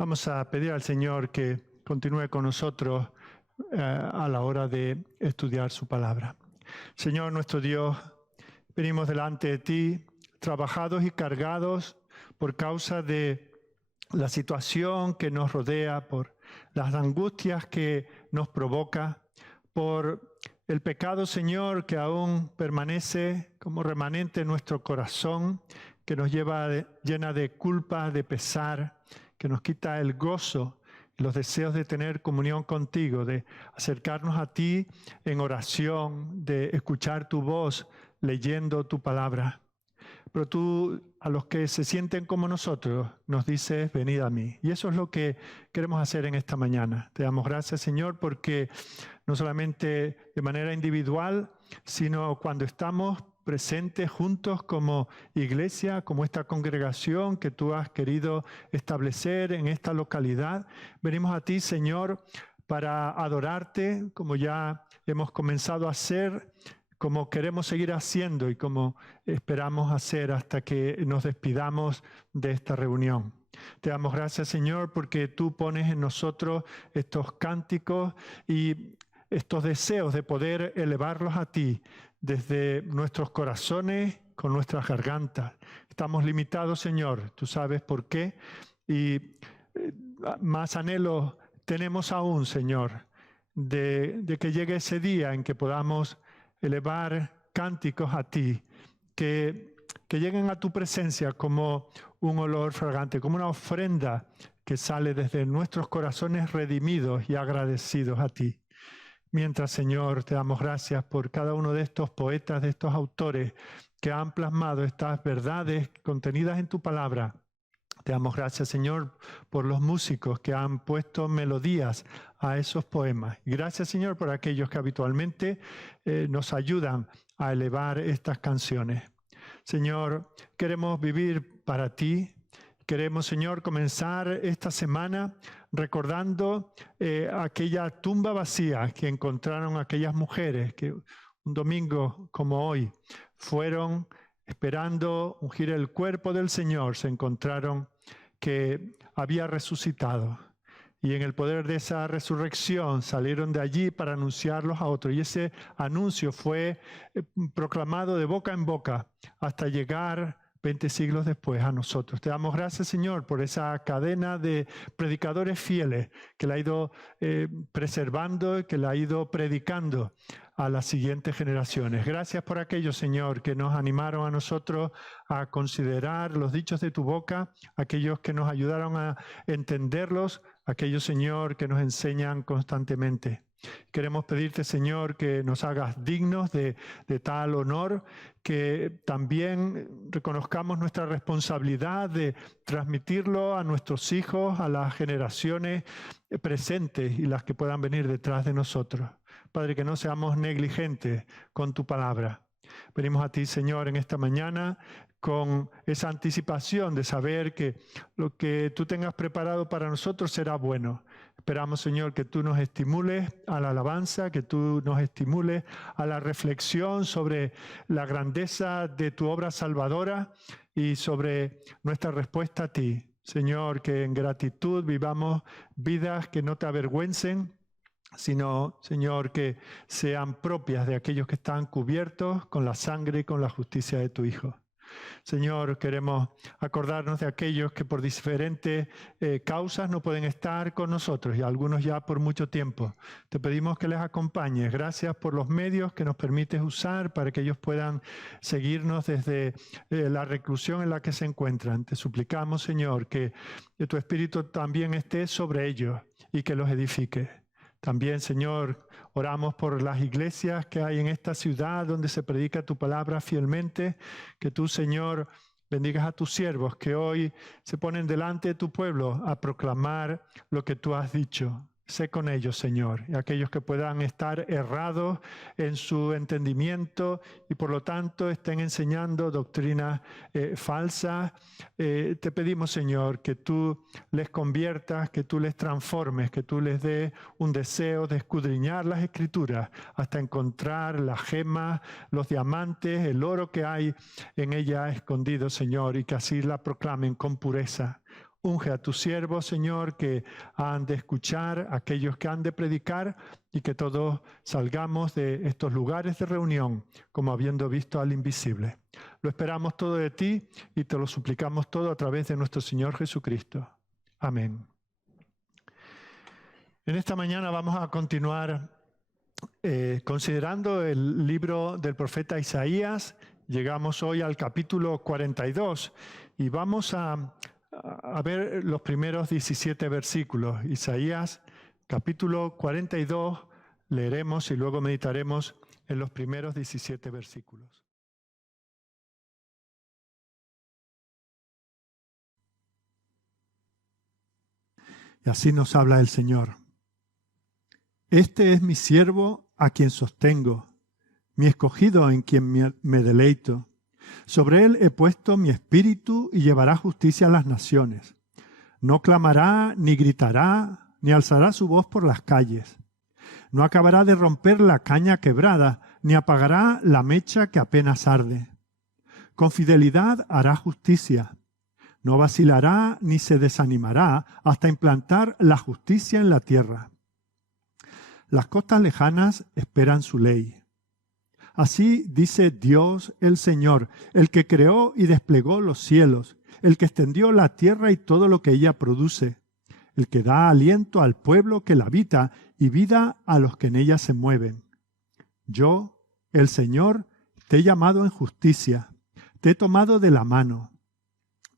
Vamos a pedir al Señor que continúe con nosotros a la hora de estudiar su palabra. Señor nuestro Dios, venimos delante de ti, trabajados y cargados por causa de la situación que nos rodea, por las angustias que nos provoca, por el pecado, Señor, que aún permanece como remanente en nuestro corazón, que nos llena de culpa, de pesar, que nos quita el gozo, los deseos de tener comunión contigo, de acercarnos a ti en oración, de escuchar tu voz leyendo tu palabra. Pero tú, a los que se sienten como nosotros, nos dices, venid a mí. Y eso es lo que queremos hacer en esta mañana. Te damos gracias, Señor, porque no solamente de manera individual, sino cuando estamos presentes juntos como iglesia, como esta congregación que tú has querido establecer en esta localidad, venimos a ti, Señor, para adorarte, como ya hemos comenzado a hacer, como queremos seguir haciendo y como esperamos hacer hasta que nos despidamos de esta reunión. Te damos gracias, Señor, porque tú pones en nosotros estos cánticos y estos deseos de poder elevarlos a ti desde nuestros corazones con nuestras gargantas. Estamos limitados, Señor, tú sabes por qué, y más anhelos tenemos aún, Señor, de que llegue ese día en que podamos elevar cánticos a ti, que lleguen a tu presencia como un olor fragante, como una ofrenda que sale desde nuestros corazones redimidos y agradecidos a ti. Mientras, Señor, te damos gracias por cada uno de estos poetas, de estos autores que han plasmado estas verdades contenidas en tu palabra. Te damos gracias, Señor, por los músicos que han puesto melodías a esos poemas. Y gracias, Señor, por aquellos que habitualmente nos ayudan a elevar estas canciones. Señor, queremos vivir para ti. Queremos, Señor, comenzar esta semana recordando aquella tumba vacía que encontraron aquellas mujeres que un domingo como hoy fueron esperando ungir el cuerpo del Señor, se encontraron que había resucitado. Y en el poder de esa resurrección salieron de allí para anunciarlos a otros. Y ese anuncio fue proclamado de boca en boca hasta llegar 20 siglos después a nosotros. Te damos gracias, Señor, por esa cadena de predicadores fieles que la ha ido preservando, que la ha ido predicando a las siguientes generaciones. Gracias por aquellos, Señor, que nos animaron a nosotros a considerar los dichos de tu boca, aquellos que nos ayudaron a entenderlos, aquellos, Señor, que nos enseñan constantemente. Queremos pedirte, Señor, que nos hagas dignos de tal honor, que también reconozcamos nuestra responsabilidad de transmitirlo a nuestros hijos, a las generaciones presentes y las que puedan venir detrás de nosotros. Padre, que no seamos negligentes con tu palabra. Venimos a ti, Señor, en esta mañana con esa anticipación de saber que lo que tú tengas preparado para nosotros será bueno. Esperamos, Señor, que tú nos estimules a la alabanza, que tú nos estimules a la reflexión sobre la grandeza de tu obra salvadora y sobre nuestra respuesta a ti. Señor, que en gratitud vivamos vidas que no te avergüencen, sino, Señor, que sean propias de aquellos que están cubiertos con la sangre y con la justicia de tu Hijo. Señor, queremos acordarnos de aquellos que por diferentes causas no pueden estar con nosotros y algunos ya por mucho tiempo. Te pedimos que les acompañes. Gracias por los medios que nos permites usar para que ellos puedan seguirnos desde la reclusión en la que se encuentran. Te suplicamos, Señor, que tu Espíritu también esté sobre ellos y que los edifique. También, Señor, oramos por las iglesias que hay en esta ciudad donde se predica tu palabra fielmente. Que tú, Señor, bendigas a tus siervos que hoy se ponen delante de tu pueblo a proclamar lo que tú has dicho. Sé con ellos, Señor, y aquellos que puedan estar errados en su entendimiento y por lo tanto estén enseñando doctrinas falsas. Te pedimos, Señor, que tú les conviertas, que tú les transformes, que tú les des un deseo de escudriñar las Escrituras hasta encontrar las gemas, los diamantes, el oro que hay en ellas escondido, Señor, y que así la proclamen con pureza. Unge a tus siervos, Señor, que han de escuchar, aquellos que han de predicar, y que todos salgamos de estos lugares de reunión como habiendo visto al invisible. Lo esperamos todo de ti y te lo suplicamos todo a través de nuestro Señor Jesucristo. Amén. En esta mañana vamos a continuar considerando el libro del profeta Isaías. Llegamos hoy al capítulo 42 y vamos a ver los primeros 17 versículos. Isaías, capítulo 42, leeremos y luego meditaremos en los primeros 17 versículos. Y así nos habla el Señor. Este es mi siervo a quien sostengo, mi escogido en quien me deleito. Sobre él he puesto mi espíritu y llevará justicia a las naciones. No clamará, ni gritará, ni alzará su voz por las calles. No acabará de romper la caña quebrada, ni apagará la mecha que apenas arde. Con fidelidad hará justicia. No vacilará ni se desanimará hasta implantar la justicia en la tierra. Las costas lejanas esperan su ley. Así dice Dios el Señor, el que creó y desplegó los cielos, el que extendió la tierra y todo lo que ella produce, el que da aliento al pueblo que la habita y vida a los que en ella se mueven. Yo, el Señor, te he llamado en justicia, te he tomado de la mano.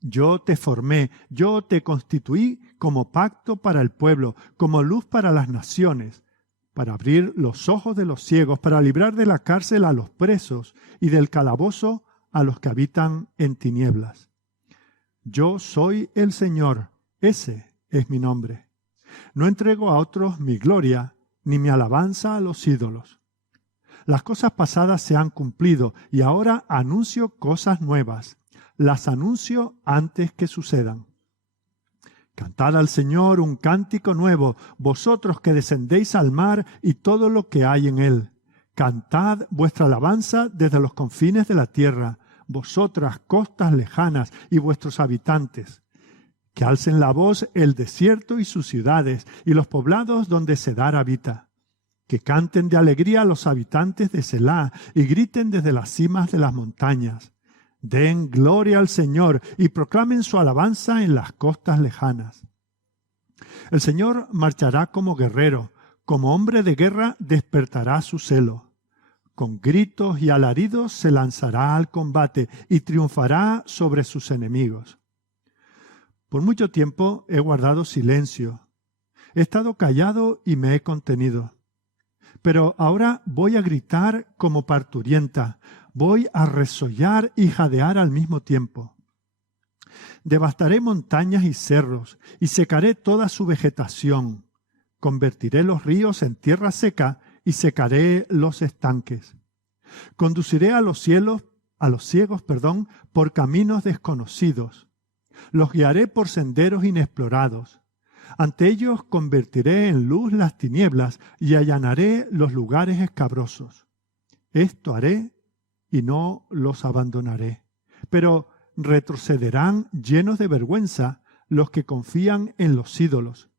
Yo te formé, yo te constituí como pacto para el pueblo, como luz para las naciones, para abrir los ojos de los ciegos, para librar de la cárcel a los presos y del calabozo a los que habitan en tinieblas. Yo soy el Señor, ese es mi nombre. No entrego a otros mi gloria, ni mi alabanza a los ídolos. Las cosas pasadas se han cumplido y ahora anuncio cosas nuevas. Las anuncio antes que sucedan. Cantad al Señor un cántico nuevo, vosotros que descendéis al mar y todo lo que hay en él. Cantad vuestra alabanza desde los confines de la tierra, vosotras costas lejanas y vuestros habitantes. Que alcen la voz el desierto y sus ciudades y los poblados donde Cedar habita. Que canten de alegría los habitantes de Selá y griten desde las cimas de las montañas. Den gloria al Señor y proclamen su alabanza en las costas lejanas. El Señor marchará como guerrero, como hombre de guerra despertará su celo. Con gritos y alaridos se lanzará al combate y triunfará sobre sus enemigos. Por mucho tiempo he guardado silencio. He estado callado y me he contenido. Pero ahora voy a gritar como parturienta. Voy a resollar y jadear al mismo tiempo. Devastaré montañas y cerros y secaré toda su vegetación. Convertiré los ríos en tierra seca y secaré los estanques. Conduciré a los ciegos, por caminos desconocidos. Los guiaré por senderos inexplorados. Ante ellos convertiré en luz las tinieblas y allanaré los lugares escabrosos. Esto haré y no los abandonaré. Pero retrocederán llenos de vergüenza los que confían en los ídolos,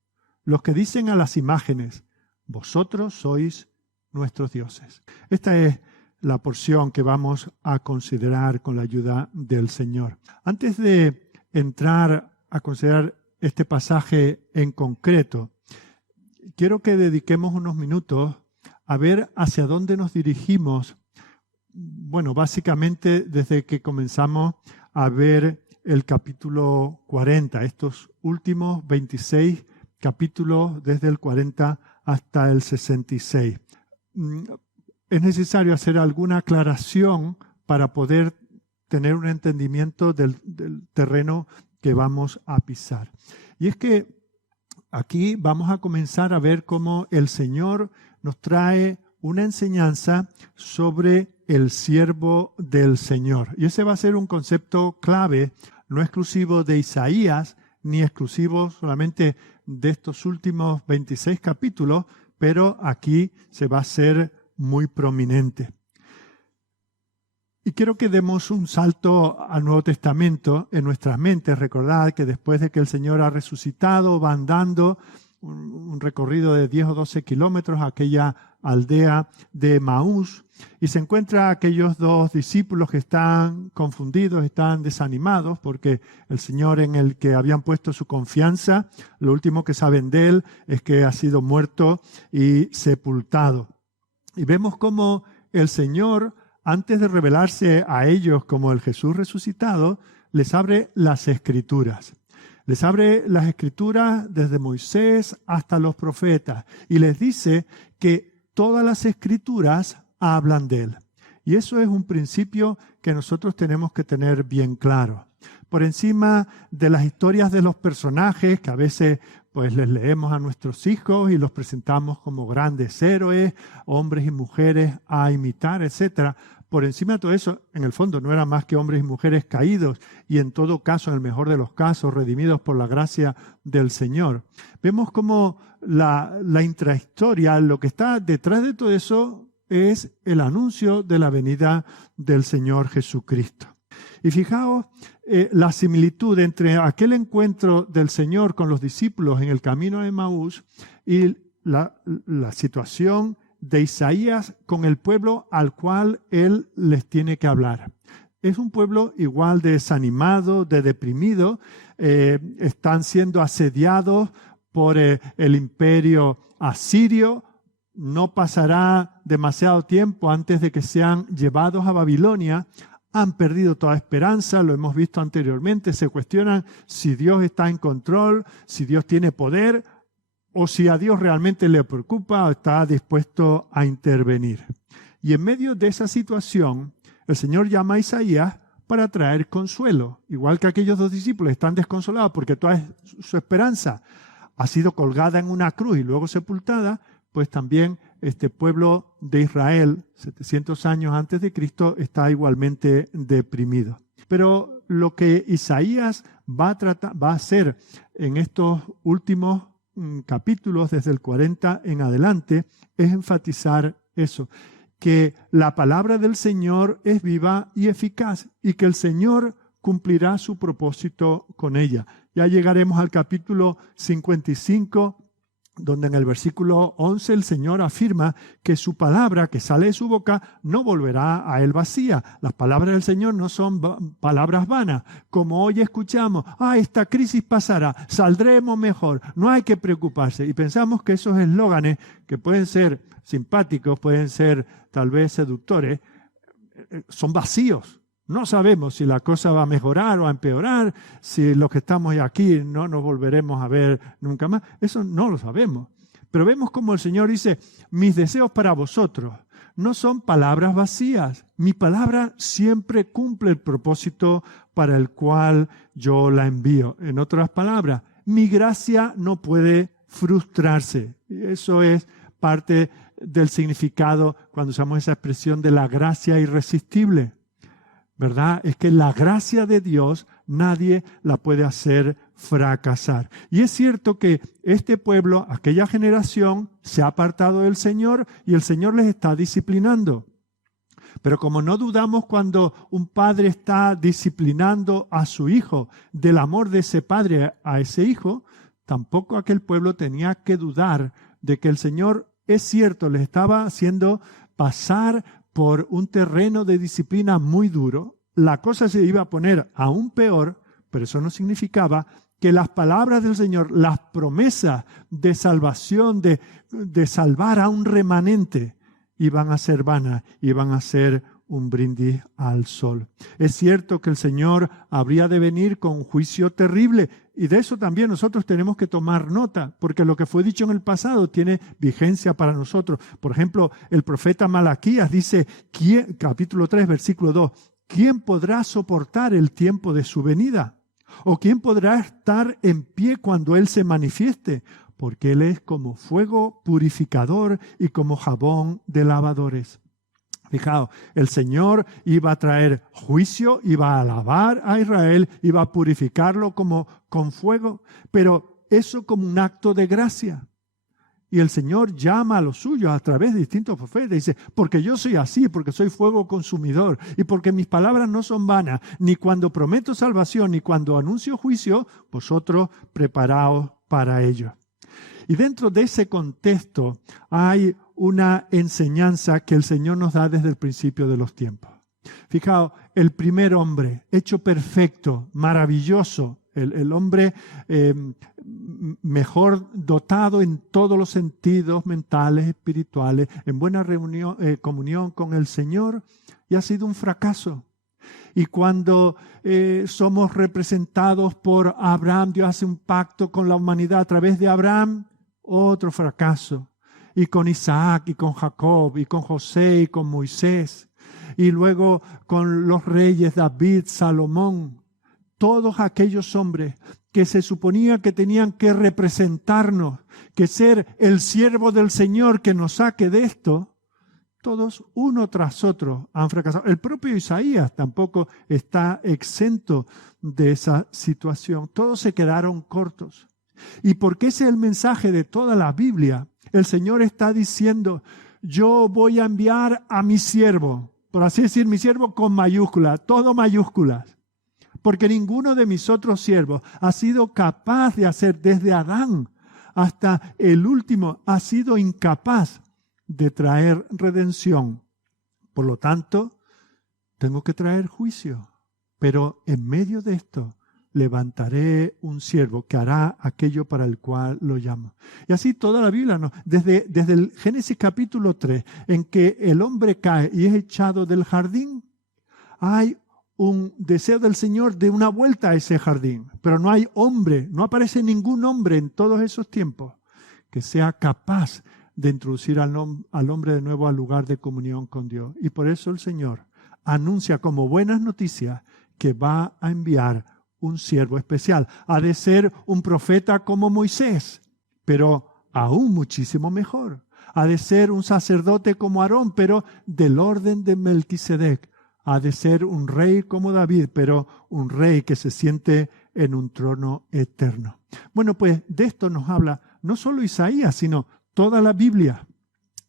los que dicen a las imágenes, vosotros sois nuestros dioses. Esta es la porción que vamos a considerar con la ayuda del Señor. Antes de entrar a considerar este pasaje en concreto, quiero que dediquemos unos minutos a ver hacia dónde nos dirigimos. Bueno, básicamente desde que comenzamos a ver el capítulo 40, estos últimos 26 capítulos desde el 40 hasta el 66. Es necesario hacer alguna aclaración para poder tener un entendimiento del terreno que vamos a pisar. Y es que aquí vamos a comenzar a ver cómo el Señor nos trae una enseñanza sobre el siervo del Señor. Y ese va a ser un concepto clave, no exclusivo de Isaías, ni exclusivo solamente de estos últimos 26 capítulos, pero aquí se va a hacer muy prominente. Y quiero que demos un salto al Nuevo Testamento en nuestras mentes. Recordad que después de que el Señor ha resucitado, va andando un recorrido de 10 o 12 kilómetros a aquella aldea de Emaús y se encuentra a aquellos dos discípulos que están confundidos, están desanimados porque el Señor en el que habían puesto su confianza, lo último que saben de él es que ha sido muerto y sepultado. Y vemos cómo el Señor, antes de revelarse a ellos como el Jesús resucitado, les abre las Escrituras. Les abre las Escrituras desde Moisés hasta los profetas y les dice que todas las Escrituras hablan de él. Y eso es un principio que nosotros tenemos que tener bien claro. Por encima de las historias de los personajes que a veces pues les leemos a nuestros hijos y los presentamos como grandes héroes, hombres y mujeres a imitar, etc. Por encima de todo eso, en el fondo no eran más que hombres y mujeres caídos y en todo caso, en el mejor de los casos, redimidos por la gracia del Señor. Vemos como la intrahistoria, lo que está detrás de todo eso es el anuncio de la venida del Señor Jesucristo. Y fijaos la similitud entre aquel encuentro del Señor con los discípulos en el camino de Emaús y la situación de Isaías con el pueblo al cual él les tiene que hablar. Es un pueblo igual de desanimado, de deprimido, están siendo asediados por el imperio asirio. No pasará demasiado tiempo antes de que sean llevados a Babilonia. Han perdido toda esperanza, lo hemos visto anteriormente, se cuestionan si Dios está en control, si Dios tiene poder o si a Dios realmente le preocupa o está dispuesto a intervenir. Y en medio de esa situación, el Señor llama a Isaías para traer consuelo. Igual que aquellos dos discípulos están desconsolados porque toda su esperanza ha sido colgada en una cruz y luego sepultada, pues también este pueblo de Israel, 700 años antes de Cristo, está igualmente deprimido. Pero lo que Isaías va a hacer en estos últimos capítulos, desde el 40 en adelante, es enfatizar eso, que la palabra del Señor es viva y eficaz y que el Señor cumplirá su propósito con ella. Ya llegaremos al capítulo 55, donde en el versículo 11 el Señor afirma que su palabra que sale de su boca no volverá a él vacía. Las palabras del Señor no son palabras vanas. Como hoy escuchamos, esta crisis pasará, saldremos mejor, no hay que preocuparse. Y pensamos que esos eslóganes, que pueden ser simpáticos, pueden ser tal vez seductores, son vacíos. No sabemos si la cosa va a mejorar o a empeorar, si los que estamos aquí no nos volveremos a ver nunca más. Eso no lo sabemos. Pero vemos como el Señor dice, mis deseos para vosotros no son palabras vacías. Mi palabra siempre cumple el propósito para el cual yo la envío. En otras palabras, mi gracia no puede frustrarse. Y eso es parte del significado cuando usamos esa expresión de la gracia irresistible. ¿Verdad? Es que la gracia de Dios nadie la puede hacer fracasar. Y es cierto que este pueblo, aquella generación, se ha apartado del Señor y el Señor les está disciplinando. Pero como no dudamos cuando un padre está disciplinando a su hijo del amor de ese padre a ese hijo, tampoco aquel pueblo tenía que dudar de que el Señor, es cierto, les estaba haciendo pasar por un terreno de disciplina muy duro. La cosa se iba a poner aún peor, pero eso no significaba que las palabras del Señor, las promesas de salvación, de salvar a un remanente, iban a ser vanas, iban a ser un brindis al sol. Es cierto que el Señor habría de venir con un juicio terrible, y de eso también nosotros tenemos que tomar nota, porque lo que fue dicho en el pasado tiene vigencia para nosotros. Por ejemplo, el profeta Malaquías dice, capítulo 3, versículo 2, ¿quién podrá soportar el tiempo de su venida? ¿O quién podrá estar en pie cuando Él se manifieste? Porque Él es como fuego purificador y como jabón de lavadores. Fijaos, el Señor iba a traer juicio, iba a lavar a Israel, iba a purificarlo como con fuego, pero eso como un acto de gracia. Y el Señor llama a los suyos a través de distintos profetas. Dice, porque yo soy así, porque soy fuego consumidor, y porque mis palabras no son vanas, ni cuando prometo salvación, ni cuando anuncio juicio, vosotros preparaos para ello. Y dentro de ese contexto hay una enseñanza que el Señor nos da desde el principio de los tiempos. Fijaos, el primer hombre, hecho perfecto, maravilloso, el hombre mejor dotado en todos los sentidos mentales, espirituales, en buena comunión con el Señor, y ha sido un fracaso. Y cuando somos representados por Abraham, Dios hace un pacto con la humanidad a través de Abraham, otro fracaso. Y con Isaac, y con Jacob, y con José, y con Moisés. Y luego con los reyes David, Salomón. Todos aquellos hombres que se suponía que tenían que representarnos, que ser el siervo del Señor que nos saque de esto, todos uno tras otro han fracasado. El propio Isaías tampoco está exento de esa situación. Todos se quedaron cortos. Y porque ese es el mensaje de toda la Biblia, el Señor está diciendo, yo voy a enviar a mi siervo, por así decir, mi siervo con mayúsculas, todo mayúsculas. Porque ninguno de mis otros siervos ha sido capaz de hacer, desde Adán hasta el último, ha sido incapaz de traer redención. Por lo tanto, tengo que traer juicio. Pero en medio de esto, levantaré un siervo que hará aquello para el cual lo llamo. Y así toda la Biblia, ¿no? Desde el Génesis capítulo 3, en que el hombre cae y es echado del jardín, hay un deseo del Señor de una vuelta a ese jardín. Pero no hay hombre, no aparece ningún hombre en todos esos tiempos que sea capaz de introducir al hombre de nuevo al lugar de comunión con Dios. Y por eso el Señor anuncia como buenas noticias que va a enviar un siervo especial. Ha de ser un profeta como Moisés, pero aún muchísimo mejor. Ha de ser un sacerdote como Aarón, pero del orden de Melquisedec. Ha de ser un rey como David, pero un rey que se siente en un trono eterno. Bueno, pues de esto nos habla no solo Isaías, sino toda la Biblia.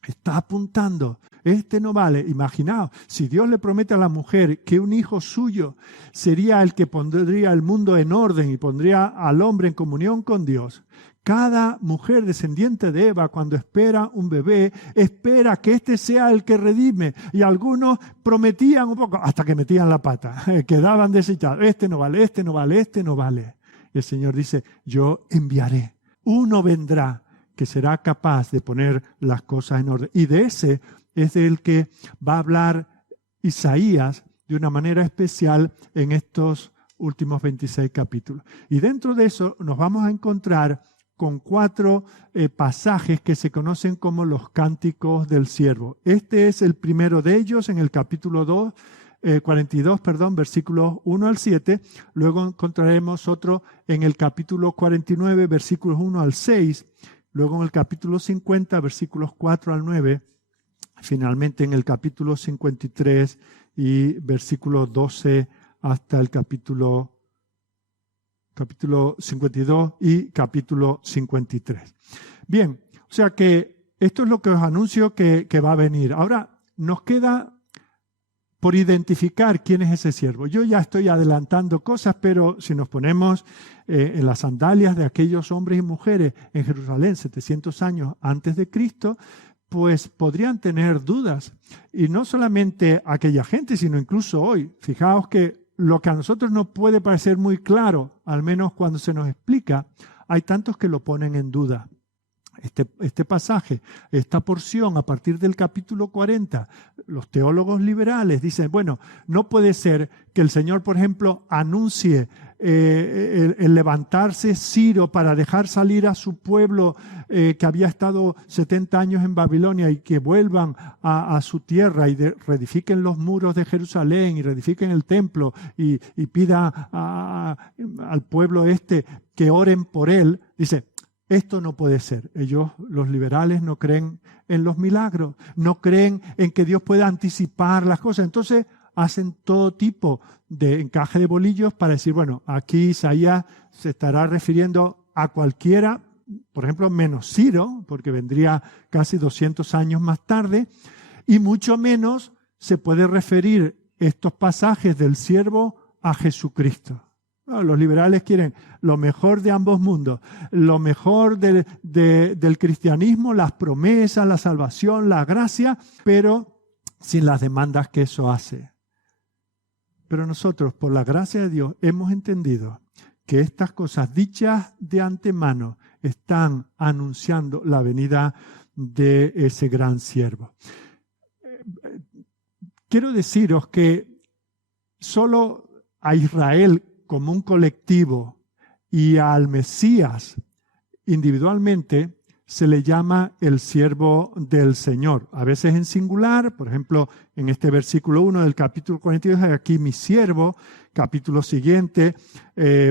Está apuntando, este no vale. Imaginaos, si Dios le promete a la mujer que un hijo suyo sería el que pondría el mundo en orden y pondría al hombre en comunión con Dios. Cada mujer descendiente de Eva, cuando espera un bebé, espera que este sea el que redime. Y algunos prometían un poco, hasta que metían la pata, quedaban desechados. Este no vale, este no vale, este no vale. Y el Señor dice, yo enviaré. Uno vendrá que será capaz de poner las cosas en orden. Y de ese es del que va a hablar Isaías de una manera especial en estos últimos 26 capítulos. Y dentro de eso nos vamos a encontrar con 4 pasajes que se conocen como los cánticos del siervo. Este es el primero de ellos en el capítulo 42, versículos 1 al 7. Luego encontraremos otro en el capítulo 49, versículos 1 al 6. Luego en el capítulo 50, versículos 4 al 9. Finalmente en el capítulo 53 y versículo 12 hasta el capítulo 52 y capítulo 53. Bien, o sea que esto es lo que os anuncio que va a venir. Ahora nos queda por identificar quién es ese siervo. Yo ya estoy adelantando cosas, pero si nos ponemos en las sandalias de aquellos hombres y mujeres en Jerusalén 700 años antes de Cristo, pues podrían tener dudas. Y no solamente aquella gente, sino incluso hoy. Fijaos que lo que a nosotros nos puede parecer muy claro, al menos cuando se nos explica, hay tantos que lo ponen en duda. Este pasaje, esta porción a partir del capítulo 40, los teólogos liberales dicen, bueno, no puede ser que el Señor, por ejemplo, anuncie el levantarse Ciro para dejar salir a su pueblo que había estado 70 años en Babilonia y que vuelvan a su tierra y reedifiquen los muros de Jerusalén y reedifiquen el templo y pida al pueblo que oren por él. Dice, esto no puede ser. Ellos, los liberales, no creen en los milagros, no creen en que Dios pueda anticipar las cosas. Entonces hacen todo tipo de encaje de bolillos para decir, bueno, aquí Isaías se estará refiriendo a cualquiera por ejemplo, menos Ciro, porque vendría casi 200 años más tarde, y mucho menos se puede referir estos pasajes del siervo a Jesucristo. Los liberales quieren lo mejor de ambos mundos, lo mejor del cristianismo, las promesas, la salvación, la gracia, pero sin las demandas que eso hace. Pero nosotros, por la gracia de Dios, hemos entendido que estas cosas dichas de antemano están anunciando la venida de ese gran siervo. Quiero deciros que solo a Israel como un colectivo y al Mesías individualmente se le llama el siervo del Señor. A veces en singular, por ejemplo, en este versículo 1 del capítulo 42, aquí mi siervo, capítulo siguiente,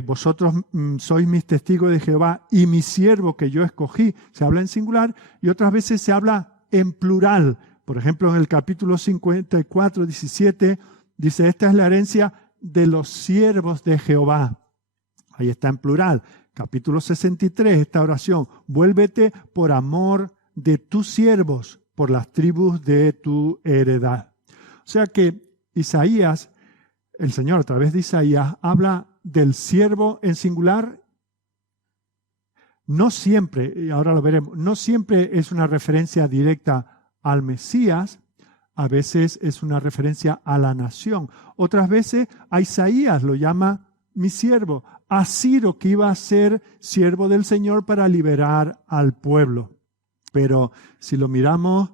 vosotros sois mis testigos de Jehová y mi siervo que yo escogí, se habla en singular, y otras veces se habla en plural. Por ejemplo, en el capítulo 54, 17, dice, esta es la herencia de los siervos de Jehová. Ahí está en plural. Capítulo 63, esta oración, vuélvete por amor de tus siervos, por las tribus de tu heredad. O sea que Isaías, el Señor a través de Isaías, habla del siervo en singular. No siempre, y ahora lo veremos, no siempre es una referencia directa al Mesías, a veces es una referencia a la nación. Otras veces a Isaías lo llama mi siervo, a Ciro que iba a ser siervo del Señor para liberar al pueblo. Pero si lo miramos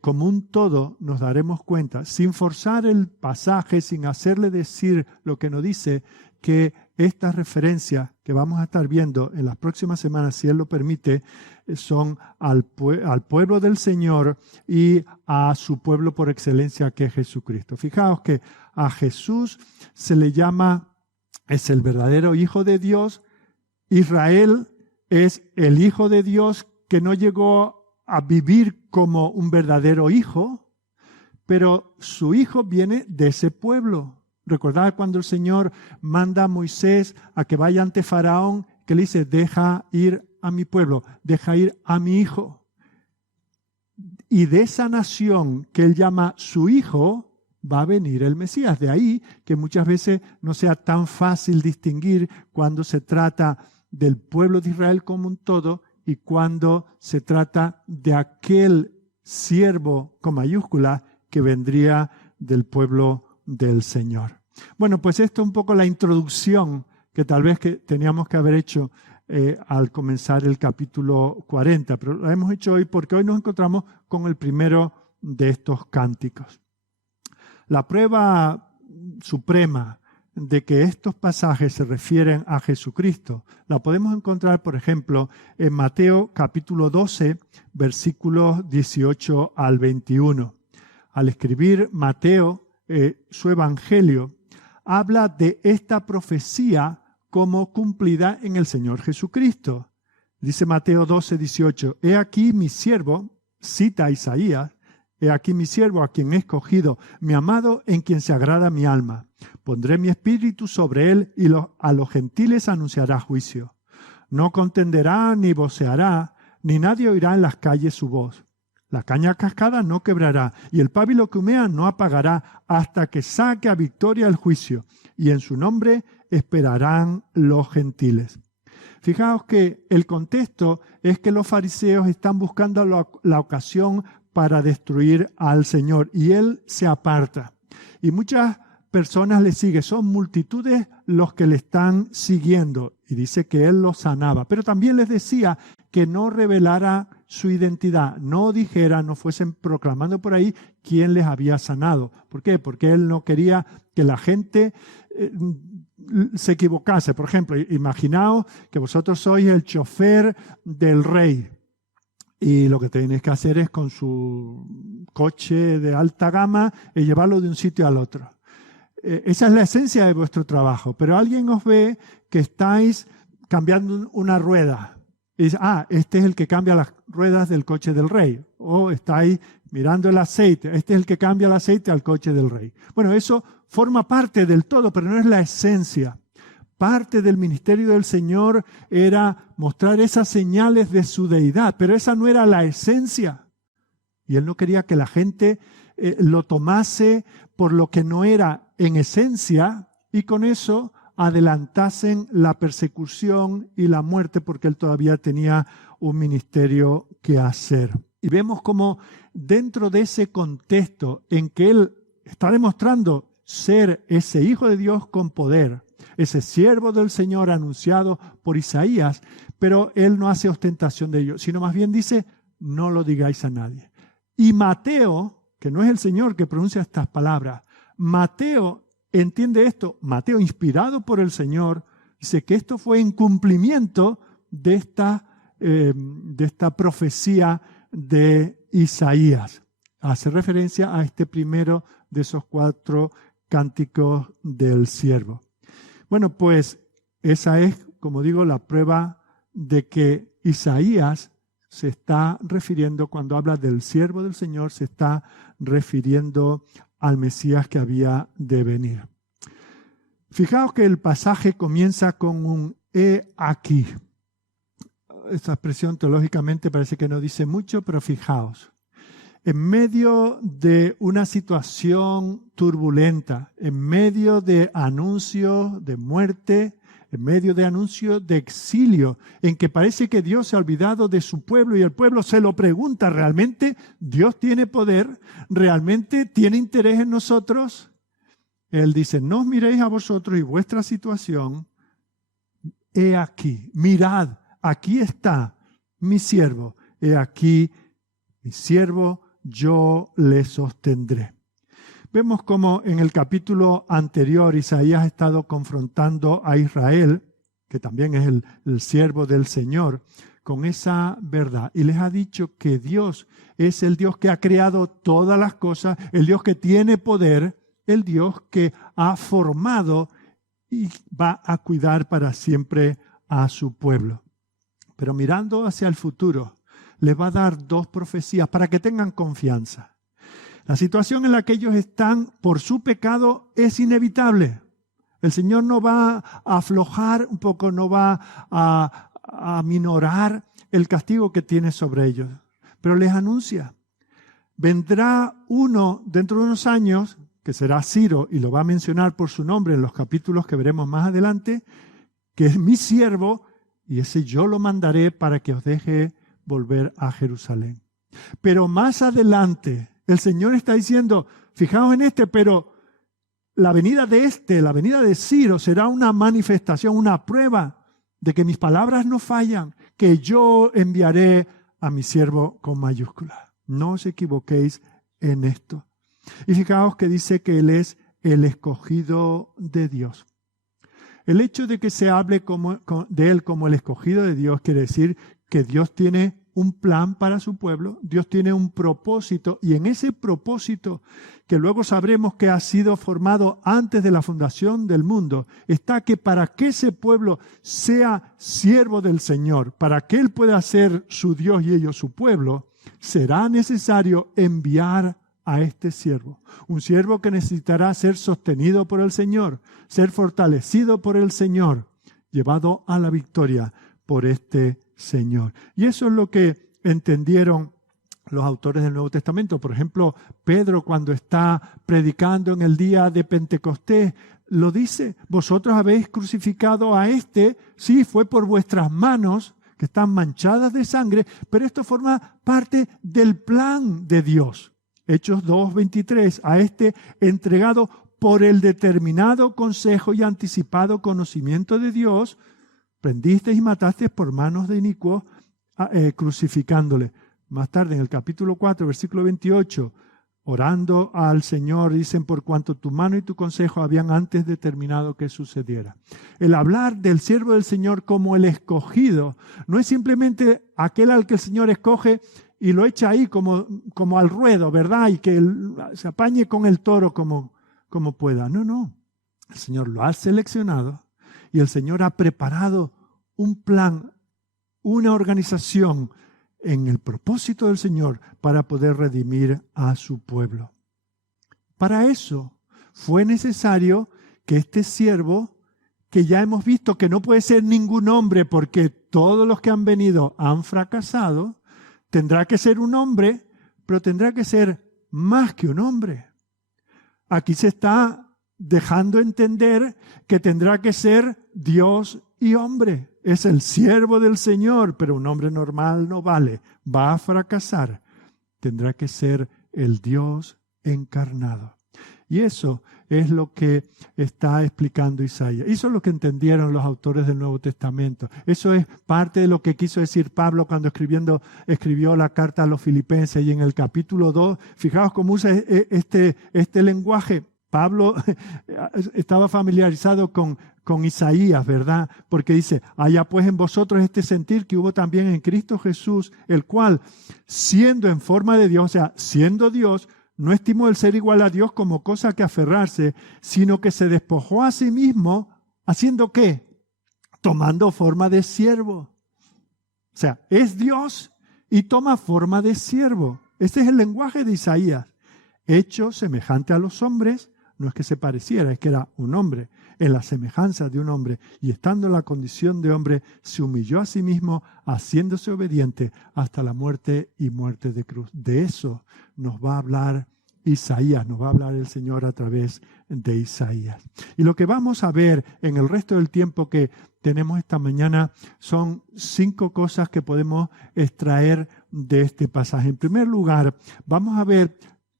como un todo, nos daremos cuenta, sin forzar el pasaje, sin hacerle decir lo que nos dice, que estas referencias que vamos a estar viendo en las próximas semanas, si Él lo permite, son al pueblo del Señor y a su pueblo por excelencia que es Jesucristo. Fijaos que a Jesús se le llama, es el verdadero Hijo de Dios. Israel es el Hijo de Dios que no llegó a vivir como un verdadero hijo, pero su hijo viene de ese pueblo. Recordad cuando el Señor manda a Moisés a que vaya ante Faraón, que le dice, deja ir a mi pueblo, deja ir a mi hijo. Y de esa nación que él llama su hijo, va a venir el Mesías. De ahí que muchas veces no sea tan fácil distinguir cuando se trata del pueblo de Israel como un todo y cuando se trata de aquel siervo con mayúscula que vendría del pueblo del Señor. Bueno, pues esto es un poco la introducción que tal vez que teníamos que haber hecho al comenzar el capítulo 40, pero lo hemos hecho hoy porque hoy nos encontramos con el primero de estos cánticos. La prueba suprema de que estos pasajes se refieren a Jesucristo la podemos encontrar, por ejemplo, en Mateo capítulo 12, versículos 18 al 21. Al escribir Mateo su evangelio, habla de esta profecía como cumplida en el Señor Jesucristo. Dice Mateo 12, 18, he aquí mi siervo, cita a Isaías, he aquí mi siervo a quien he escogido, mi amado en quien se agrada mi alma. Pondré mi espíritu sobre él y a los gentiles anunciará juicio. No contenderá ni voceará, ni nadie oirá en las calles su voz. La caña cascada no quebrará y el pábilo que humea no apagará hasta que saque a victoria el juicio, y en su nombre esperarán los gentiles. Fijaos que el contexto es que los fariseos están buscando la ocasión para destruir al Señor y Él se aparta. Y muchas personas le siguen, son multitudes los que le están siguiendo. Y dice que Él los sanaba, pero también les decía que no revelara su identidad, no dijera, no fuesen proclamando por ahí quién les había sanado. ¿Por qué? Porque Él no quería que la gente se equivocase. Por ejemplo, imaginaos que vosotros sois el chofer del rey. Y lo que tenéis que hacer es con su coche de alta gama llevarlo de un sitio al otro. Esa es la esencia de vuestro trabajo. Pero alguien os ve que estáis cambiando una rueda. Y dice, este es el que cambia las ruedas del coche del rey. O estáis mirando el aceite. Este es el que cambia el aceite al coche del rey. Bueno, eso forma parte del todo, pero no es la esencia. parte del ministerio del Señor era mostrar esas señales de su deidad, pero esa no era la esencia. Y Él no quería que la gente lo tomase por lo que no era en esencia y con eso adelantasen la persecución y la muerte porque Él todavía tenía un ministerio que hacer. Y vemos como dentro de ese contexto en que Él está demostrando ser ese Hijo de Dios con poder, ese siervo del Señor anunciado por Isaías, pero Él no hace ostentación de ello, sino más bien dice, no lo digáis a nadie. Y Mateo, que no es el Señor que pronuncia estas palabras, Mateo entiende esto, Mateo inspirado por el Señor, dice que esto fue en cumplimiento de esta profecía de Isaías. Hace referencia a este primero de esos 4 cánticos del siervo. Bueno, pues esa es, como digo, la prueba de que Isaías se está refiriendo, cuando habla del siervo del Señor, se está refiriendo al Mesías que había de venir. Fijaos que el pasaje comienza con un he aquí. Esta expresión teológicamente parece que no dice mucho, pero fijaos. En medio de una situación turbulenta, en medio de anuncios de muerte, en medio de anuncios de exilio, en que parece que Dios se ha olvidado de su pueblo y el pueblo se lo pregunta, ¿realmente Dios tiene poder? ¿Realmente tiene interés en nosotros? Él dice, no os miréis a vosotros y vuestra situación, he aquí, mirad, aquí está mi siervo, he aquí mi siervo, yo le sostendré. Vemos como en el capítulo anterior Isaías ha estado confrontando a Israel, que también es el siervo del Señor, con esa verdad. Y les ha dicho que Dios es el Dios que ha creado todas las cosas, el Dios que tiene poder, el Dios que ha formado y va a cuidar para siempre a su pueblo. Pero mirando hacia el futuro, les va a dar 2 profecías para que tengan confianza. La situación en la que ellos están por su pecado es inevitable. El Señor no va a aflojar un poco, no va a minorar el castigo que tiene sobre ellos. Pero les anuncia, vendrá uno dentro de unos años, que será Ciro, y lo va a mencionar por su nombre en los capítulos que veremos más adelante, que es mi siervo, y ese yo lo mandaré para que os deje volver a Jerusalén. Pero más adelante, el Señor está diciendo, fijaos en pero la venida de Ciro será una manifestación, una prueba de que mis palabras no fallan, que yo enviaré a mi siervo con mayúscula. No os equivoquéis en esto. Y fijaos que dice que Él es el escogido de Dios. El hecho de que se hable de Él como el escogido de Dios quiere decir que Dios tiene un plan para su pueblo, Dios tiene un propósito, y en ese propósito, que luego sabremos que ha sido formado antes de la fundación del mundo, está que para que ese pueblo sea siervo del Señor, para que Él pueda ser su Dios y ellos su pueblo, será necesario enviar a este siervo. Un siervo que necesitará ser sostenido por el Señor, ser fortalecido por el Señor, llevado a la victoria por este Señor. Y eso es lo que entendieron los autores del Nuevo Testamento. Por ejemplo, Pedro, cuando está predicando en el día de Pentecostés, lo dice, vosotros habéis crucificado a este, sí, fue por vuestras manos, que están manchadas de sangre, pero esto forma parte del plan de Dios. Hechos 2:23, a este entregado por el determinado consejo y anticipado conocimiento de Dios, prendisteis y matasteis por manos de inicuos, crucificándole. Más tarde, en el capítulo 4, versículo 28, orando al Señor, dicen, por cuanto tu mano y tu consejo habían antes determinado que sucediera. El hablar del siervo del Señor como el escogido no es simplemente aquel al que el Señor escoge y lo echa ahí como al ruedo, ¿verdad? Y que se apañe con el toro como pueda. No. El Señor lo ha seleccionado y el Señor ha preparado un plan, una organización en el propósito del Señor para poder redimir a su pueblo. Para eso fue necesario que este siervo que ya hemos visto que no puede ser ningún hombre porque todos los que han venido han fracasado, tendrá que ser un hombre, pero tendrá que ser más que un hombre. Aquí se está dejando entender que tendrá que ser Dios y hombre. Es el siervo del Señor, pero un hombre normal no vale. Va a fracasar. Tendrá que ser el Dios encarnado. Y eso es lo que está explicando Isaías. Eso es lo que entendieron los autores del Nuevo Testamento. Eso es parte de lo que quiso decir Pablo cuando escribió la carta a los Filipenses. Y en el capítulo 2, fijaos cómo usa este lenguaje. Pablo estaba familiarizado con Isaías, ¿verdad? Porque dice, haya pues en vosotros este sentir que hubo también en Cristo Jesús, el cual, siendo en forma de Dios, o sea, siendo Dios, no estimó el ser igual a Dios como cosa que aferrarse, sino que se despojó a sí mismo, ¿haciendo qué? Tomando forma de siervo. O sea, es Dios y toma forma de siervo. Este es el lenguaje de Isaías. Hecho semejante a los hombres, no es que se pareciera, es que era un hombre, en la semejanza de un hombre, y estando en la condición de hombre, se humilló a sí mismo, haciéndose obediente hasta la muerte y muerte de cruz. De eso nos va a hablar Isaías, nos va a hablar el Señor a través de Isaías. Y lo que vamos a ver en el resto del tiempo que tenemos esta mañana son 5 cosas que podemos extraer de este pasaje. En primer lugar, vamos a ver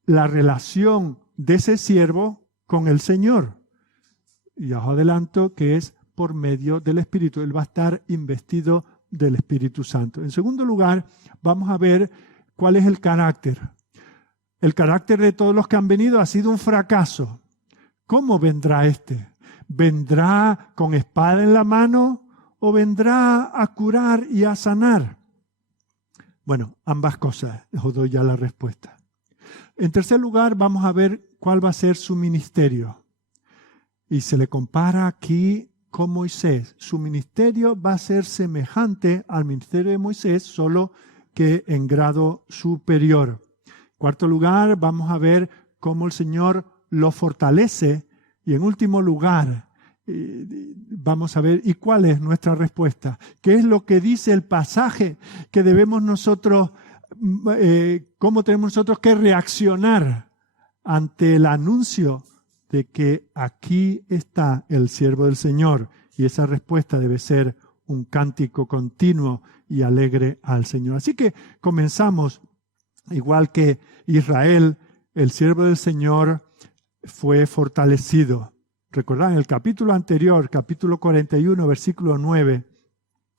la relación de ese siervo con el Señor. Y os adelanto que es por medio del Espíritu. Él va a estar investido del Espíritu Santo. En segundo lugar, vamos a ver cuál es el carácter. El carácter de todos los que han venido ha sido un fracaso. ¿Cómo vendrá este? ¿Vendrá con espada en la mano o vendrá a curar y a sanar? Bueno, ambas cosas. Os doy ya la respuesta. En tercer lugar, vamos a ver cuál va a ser su ministerio. Y se le compara aquí con Moisés. Su ministerio va a ser semejante al ministerio de Moisés, solo que en grado superior. En cuarto lugar, vamos a ver cómo el Señor lo fortalece. Y en último lugar, vamos a ver, ¿y cuál es nuestra respuesta? ¿Qué es lo que dice el pasaje que debemos nosotros, cómo tenemos nosotros que reaccionar ante el anuncio de que aquí está el siervo del Señor? Y esa respuesta debe ser un cántico continuo y alegre al Señor. Así que comenzamos, igual que Israel, el siervo del Señor fue fortalecido. Recordad, en el capítulo anterior, capítulo 41, versículo 9,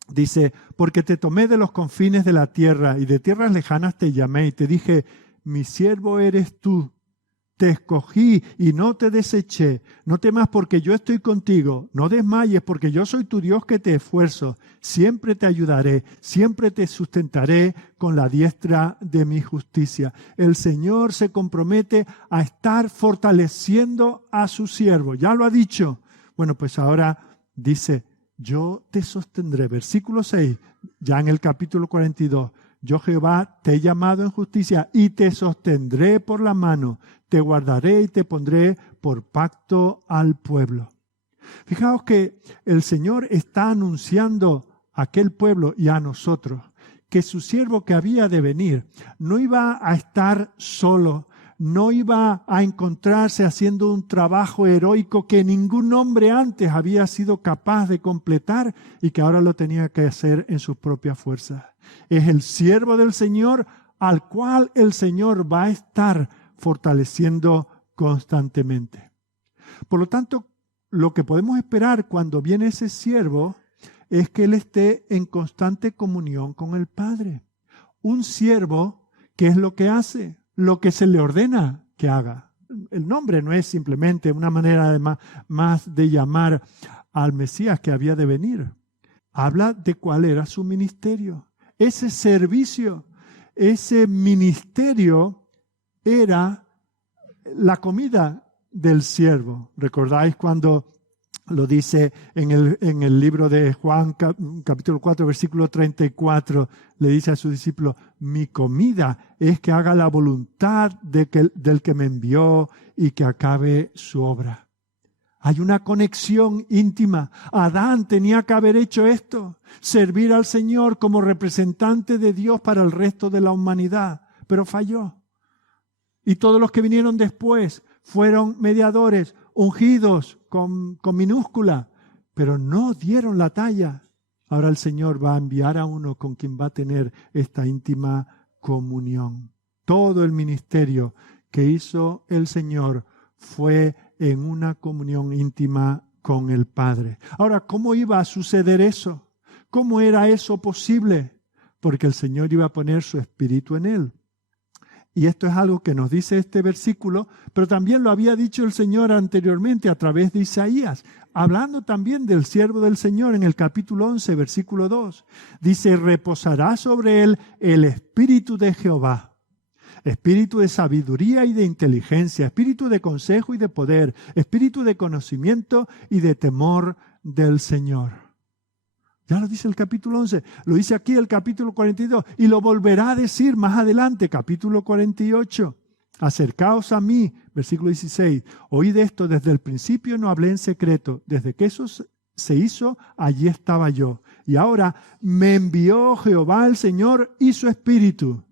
dice, porque te tomé de los confines de la tierra y de tierras lejanas te llamé y te dije, mi siervo eres tú. Te escogí y no te deseché. No temas porque yo estoy contigo. No desmayes porque yo soy tu Dios que te esfuerzo. Siempre te ayudaré. Siempre te sustentaré con la diestra de mi justicia. El Señor se compromete a estar fortaleciendo a su siervo. Ya lo ha dicho. Bueno, pues ahora dice, yo te sostendré. Versículo 6, ya en el capítulo 42. Yo Jehová te he llamado en justicia y te sostendré por la mano, te guardaré y te pondré por pacto al pueblo. Fijaos que el Señor está anunciando a aquel pueblo y a nosotros que su siervo que había de venir no iba a estar solo, no iba a encontrarse haciendo un trabajo heroico que ningún hombre antes había sido capaz de completar y que ahora lo tenía que hacer en sus propias fuerzas. Es el siervo del Señor al cual el Señor va a estar fortaleciendo constantemente. Por lo tanto, lo que podemos esperar cuando viene ese siervo es que él esté en constante comunión con el Padre. Un siervo, ¿qué es lo que hace? Lo que se le ordena que haga. El nombre no es simplemente una manera más de llamar al Mesías que había de venir. Habla de cuál era su ministerio. Ese servicio, ese ministerio era la comida del siervo. ¿Recordáis cuando lo dice en el libro de Juan, capítulo 4, versículo 34? Le dice a su discípulo, mi comida es que haga la voluntad del que me envió y que acabe su obra. Hay una conexión íntima. Adán tenía que haber hecho esto, servir al Señor como representante de Dios para el resto de la humanidad, pero falló. Y todos los que vinieron después fueron mediadores, ungidos con minúscula, pero no dieron la talla. Ahora el Señor va a enviar a uno con quien va a tener esta íntima comunión. Todo el ministerio que hizo el Señor fue en una comunión íntima con el Padre. Ahora, ¿cómo iba a suceder eso? ¿Cómo era eso posible? Porque el Señor iba a poner su Espíritu en él. Y esto es algo que nos dice este versículo, pero también lo había dicho el Señor anteriormente a través de Isaías, hablando también del siervo del Señor en el capítulo 11, versículo 2. Dice, reposará sobre él el Espíritu de Jehová. Espíritu de sabiduría y de inteligencia, espíritu de consejo y de poder, espíritu de conocimiento y de temor del Señor. Ya lo dice el capítulo 11, lo dice aquí el capítulo 42 y lo volverá a decir más adelante, capítulo 48. Acercaos a mí, versículo 16, oíd esto desde el principio, no hablé en secreto, desde que eso se hizo, allí estaba yo. Y ahora me envió Jehová el Señor y su Espíritu.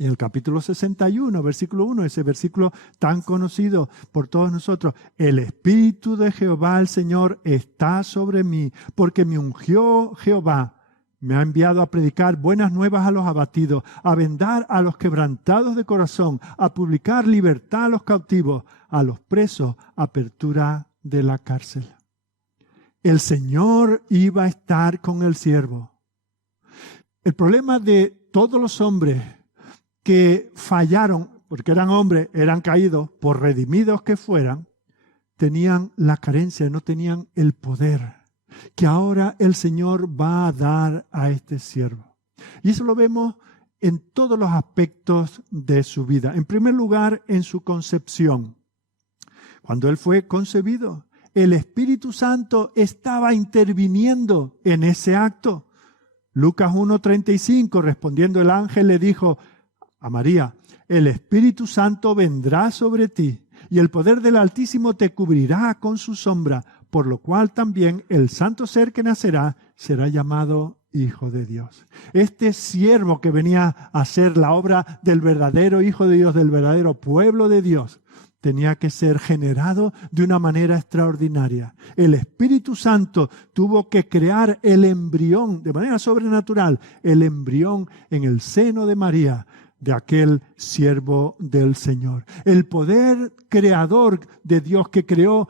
En el capítulo 61, versículo 1, ese versículo tan conocido por todos nosotros. El Espíritu de Jehová, el Señor, está sobre mí, porque me ungió Jehová. Me ha enviado a predicar buenas nuevas a los abatidos, a vendar a los quebrantados de corazón, a publicar libertad a los cautivos, a los presos, apertura de la cárcel. El Señor iba a estar con el siervo. El problema de todos los hombres que fallaron, porque eran hombres, eran caídos, por redimidos que fueran, tenían la carencia, no tenían el poder que ahora el Señor va a dar a este siervo. Y eso lo vemos en todos los aspectos de su vida. En primer lugar, en su concepción. Cuando él fue concebido, el Espíritu Santo estaba interviniendo en ese acto. Lucas 1:35, respondiendo el ángel, le dijo a María, el Espíritu Santo vendrá sobre ti y el poder del Altísimo te cubrirá con su sombra, por lo cual también el santo ser que nacerá será llamado Hijo de Dios. Este siervo que venía a hacer la obra del verdadero Hijo de Dios, del verdadero pueblo de Dios, tenía que ser generado de una manera extraordinaria. El Espíritu Santo tuvo que crear el embrión, de manera sobrenatural, el embrión en el seno de María, de aquel siervo del Señor. El poder creador de Dios que creó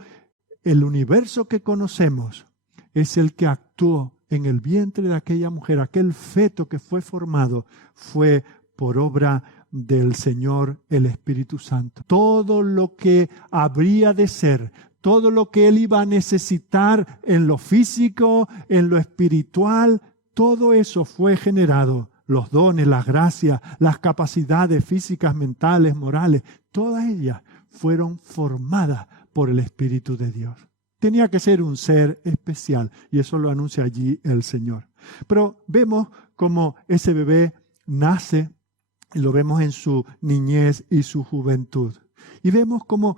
el universo que conocemos es el que actuó en el vientre de aquella mujer. Aquel feto que fue formado fue por obra del Señor, el Espíritu Santo. Todo lo que habría de ser, todo lo que él iba a necesitar en lo físico, en lo espiritual, todo eso fue generado. Los dones, las gracias, las capacidades físicas, mentales, morales, todas ellas fueron formadas por el Espíritu de Dios. Tenía que ser un ser especial y eso lo anuncia allí el Señor. Pero vemos cómo ese bebé nace y lo vemos en su niñez y su juventud. Y vemos cómo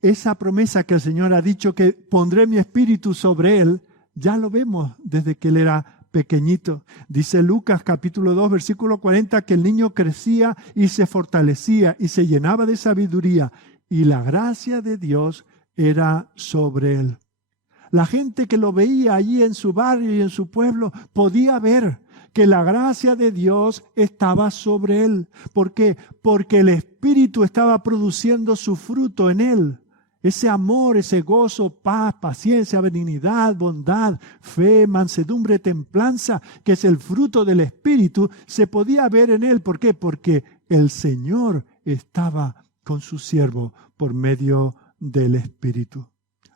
esa promesa que el Señor ha dicho que pondré mi espíritu sobre él, ya lo vemos desde que él era pequeñito. Dice Lucas capítulo 2 versículo 40 que el niño crecía y se fortalecía y se llenaba de sabiduría y la gracia de Dios era sobre él. La gente que lo veía allí en su barrio y en su pueblo podía ver que la gracia de Dios estaba sobre él. ¿Por qué? Porque el Espíritu estaba produciendo su fruto en él. Ese amor, ese gozo, paz, paciencia, benignidad, bondad, fe, mansedumbre, templanza, que es el fruto del Espíritu, se podía ver en él. ¿Por qué? Porque el Señor estaba con su siervo por medio del Espíritu.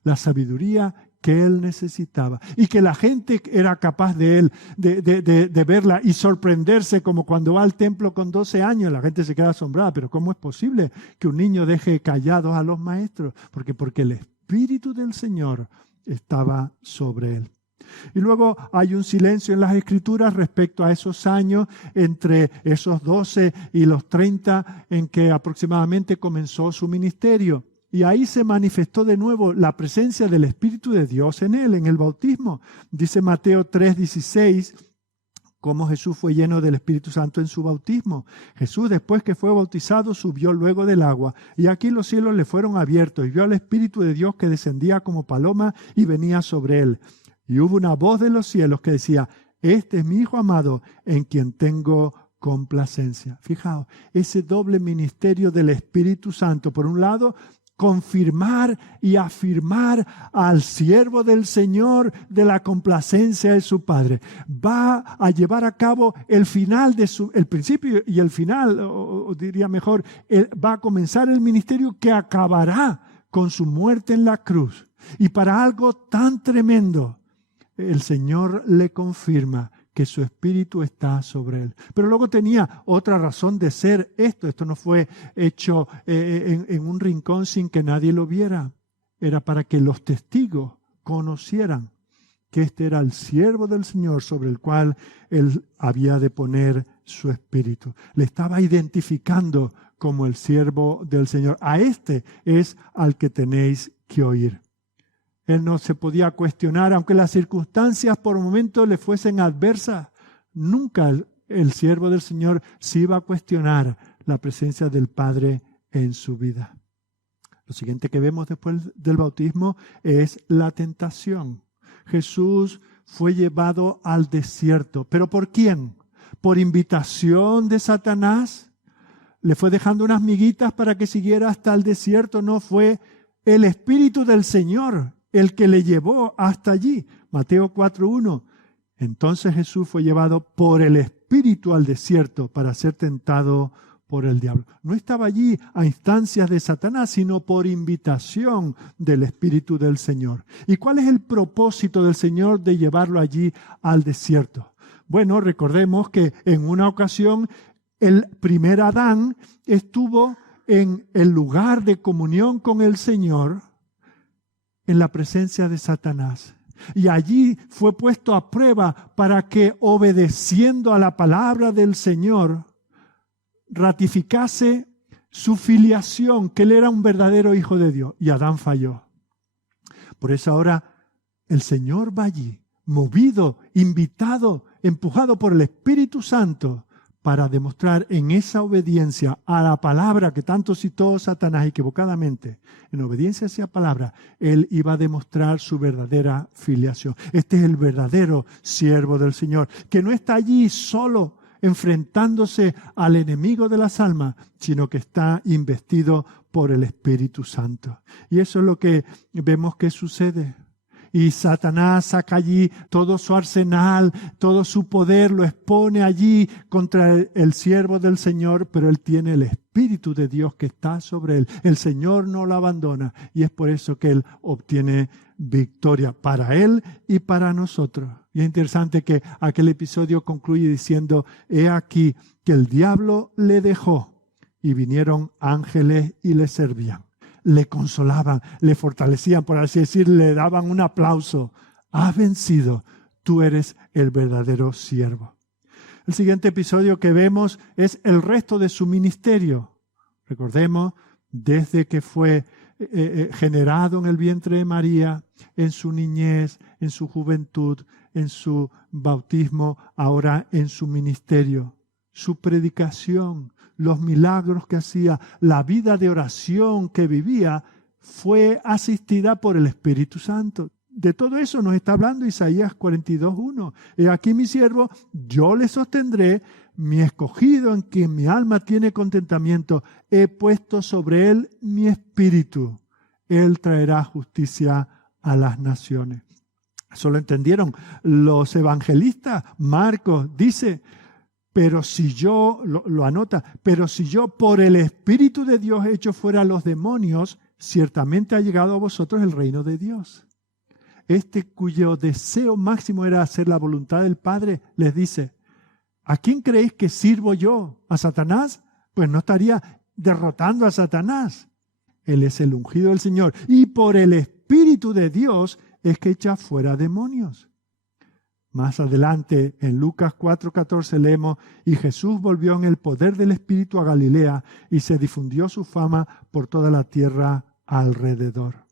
La sabiduría que él necesitaba y que la gente era capaz de él, de verla y sorprenderse, como cuando va al templo con 12 años, la gente se queda asombrada, pero ¿cómo es posible que un niño deje callados a los maestros? Porque el Espíritu del Señor estaba sobre él. Y luego hay un silencio en las Escrituras respecto a esos años, entre esos 12 y los 30 en que aproximadamente comenzó su ministerio. y ahí se manifestó de nuevo la presencia del Espíritu de Dios en él, en el bautismo. Dice Mateo 3:16, cómo Jesús fue lleno del Espíritu Santo en su bautismo. Jesús, después que fue bautizado, subió luego del agua, y aquí los cielos le fueron abiertos, y vio al Espíritu de Dios que descendía como paloma y venía sobre él. Y hubo una voz de los cielos que decía: este es mi Hijo amado, en quien tengo complacencia. Fijaos, ese doble ministerio del Espíritu Santo. Por un lado, confirmar y afirmar al siervo del Señor de la complacencia de su Padre. Va a llevar a cabo el final el principio y el final, o diría mejor, va a comenzar el ministerio que acabará con su muerte en la cruz. Y para algo tan tremendo, el Señor le confirma que su Espíritu está sobre él. Pero luego tenía otra razón de ser esto. Esto no fue hecho en un rincón sin que nadie lo viera. Era para que los testigos conocieran que este era el siervo del Señor sobre el cual él había de poner su Espíritu. Le estaba identificando como el siervo del Señor. A este es al que tenéis que oír. Él no se podía cuestionar, aunque las circunstancias por momentos le fuesen adversas. Nunca el siervo del Señor se iba a cuestionar la presencia del Padre en su vida. Lo siguiente que vemos después del bautismo es la tentación. Jesús fue llevado al desierto. ¿Pero por quién? ¿Por invitación de Satanás? ¿Le fue dejando unas miguitas para que siguiera hasta el desierto? No, fue el Espíritu del Señor el que le llevó hasta allí. Mateo 4:1. Entonces Jesús fue llevado por el Espíritu al desierto para ser tentado por el diablo. No estaba allí a instancias de Satanás, sino por invitación del Espíritu del Señor. ¿Y cuál es el propósito del Señor de llevarlo allí al desierto? Bueno, recordemos que en una ocasión el primer Adán estuvo en el lugar de comunión con el Señor, en la presencia de Satanás. Y allí fue puesto a prueba para que, obedeciendo a la palabra del Señor, ratificase su filiación, que él era un verdadero hijo de Dios. Y Adán falló. Por eso ahora el Señor va allí, movido, invitado, empujado por el Espíritu Santo, para demostrar en esa obediencia a la palabra que tanto citó Satanás equivocadamente, en obediencia a esa palabra, él iba a demostrar su verdadera filiación. Este es el verdadero siervo del Señor, que no está allí solo enfrentándose al enemigo de las almas, sino que está investido por el Espíritu Santo. Y eso es lo que vemos que sucede. Y Satanás saca allí todo su arsenal, todo su poder, lo expone allí contra el siervo del Señor, pero él tiene el Espíritu de Dios que está sobre él. El Señor no lo abandona y es por eso que él obtiene victoria para él y para nosotros. Y es interesante que aquel episodio concluye diciendo: he aquí que el diablo le dejó y vinieron ángeles y le servían. Le consolaban, le fortalecían, por así decir, le daban un aplauso. Has vencido, tú eres el verdadero siervo. El siguiente episodio que vemos es el resto de su ministerio. Recordemos, desde que fue generado en el vientre de María, en su niñez, en su juventud, en su bautismo, ahora en su ministerio, su predicación, los milagros que hacía, la vida de oración que vivía, fue asistida por el Espíritu Santo. De todo eso nos está hablando Isaías 42:1. He aquí mi siervo, yo le sostendré, mi escogido en quien mi alma tiene contentamiento. He puesto sobre él mi espíritu. Él traerá justicia a las naciones. Eso lo entendieron los evangelistas. Marcos dice: pero si yo, lo anota, pero si yo por el Espíritu de Dios echo fuera a los demonios, ciertamente ha llegado a vosotros el reino de Dios. Este cuyo deseo máximo era hacer la voluntad del Padre, les dice: ¿a quién creéis que sirvo yo? ¿A Satanás? Pues no estaría derrotando a Satanás. Él es el ungido del Señor. Y por el Espíritu de Dios es que echa fuera demonios. Más adelante, en Lucas 4:14 leemos: y Jesús volvió en el poder del Espíritu a Galilea y se difundió su fama por toda la tierra alrededor.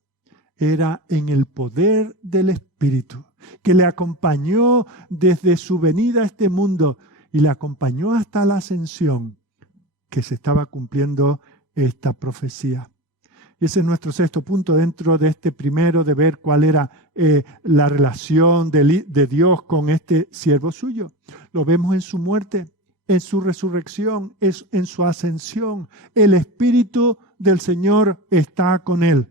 Era en el poder del Espíritu, que le acompañó desde su venida a este mundo y le acompañó hasta la ascensión, que se estaba cumpliendo esta profecía. Y ese es nuestro sexto punto dentro de este primero, de ver cuál era la relación de Dios con este siervo suyo. Lo vemos en su muerte, en su resurrección, en su ascensión. El Espíritu del Señor está con él.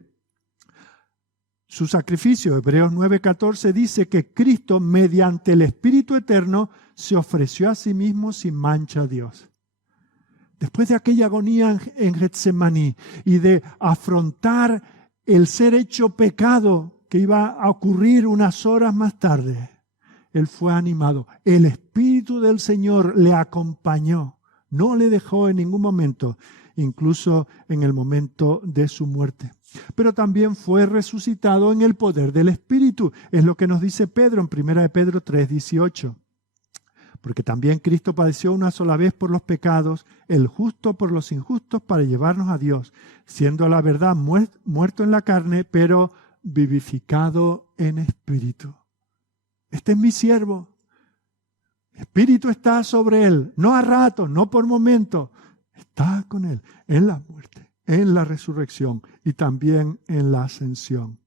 Su sacrificio, Hebreos 9:14, dice que Cristo, mediante el Espíritu Eterno, se ofreció a sí mismo sin mancha a Dios. Después de aquella agonía en Getsemaní y de afrontar el ser hecho pecado que iba a ocurrir unas horas más tarde, él fue animado. El Espíritu del Señor le acompañó, no le dejó en ningún momento, incluso en el momento de su muerte. Pero también fue resucitado en el poder del Espíritu. Es lo que nos dice Pedro en 1 de Pedro 3:18. Porque también Cristo padeció una sola vez por los pecados, el justo por los injustos, para llevarnos a Dios, siendo a la verdad muerto en la carne, pero vivificado en espíritu. Este es mi siervo. El Espíritu está sobre él, no a ratos, no por momentos. Está con él en la muerte, en la resurrección y también en la ascensión.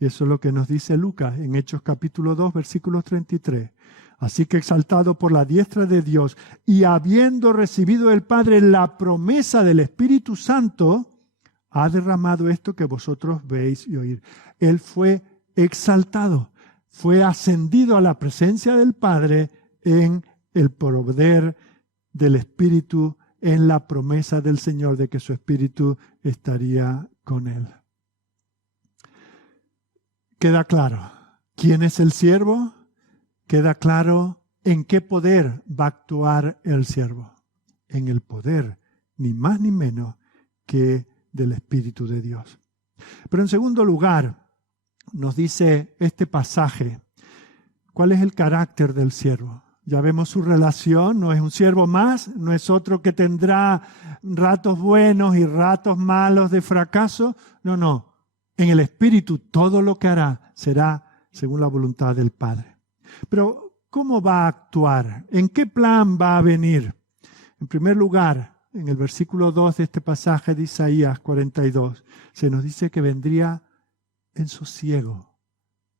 Y eso es lo que nos dice Lucas en Hechos capítulo 2, versículos 33. Así que exaltado por la diestra de Dios y habiendo recibido del Padre la promesa del Espíritu Santo, ha derramado esto que vosotros veis y oír. Él fue exaltado, fue ascendido a la presencia del Padre en el poder del Espíritu, en la promesa del Señor de que su Espíritu estaría con él. Queda claro quién es el siervo. Queda claro en qué poder va a actuar el siervo. En el poder, ni más ni menos, que del Espíritu de Dios. Pero en segundo lugar, nos dice este pasaje, ¿cuál es el carácter del siervo? Ya vemos su relación, no es un siervo más, no es otro que tendrá ratos buenos y ratos malos de fracaso. No. En el Espíritu todo lo que hará será según la voluntad del Padre. Pero, ¿cómo va a actuar? ¿En qué plan va a venir? En primer lugar, en el versículo 2 de este pasaje de Isaías 42, se nos dice que vendría en sosiego,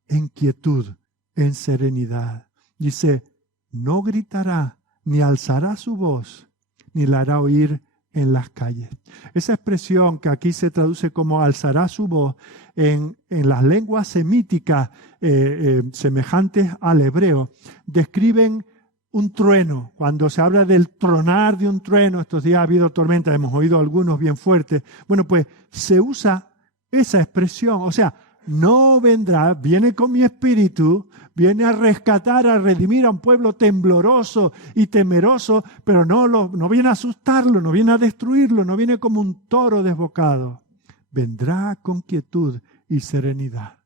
en quietud, en serenidad. Dice, no gritará, ni alzará su voz, ni la hará oír en las calles. Esa expresión que aquí se traduce como alzará su voz, en las lenguas semíticas semejantes al hebreo, describen un trueno. Cuando se habla del tronar de un trueno, estos días ha habido tormentas, hemos oído algunos bien fuertes. Bueno, pues se usa esa expresión. O sea, no vendrá, viene con mi espíritu, viene a rescatar, a redimir a un pueblo tembloroso y temeroso, pero no viene a asustarlo, no viene a destruirlo, no viene como un toro desbocado. Vendrá con quietud y serenidad.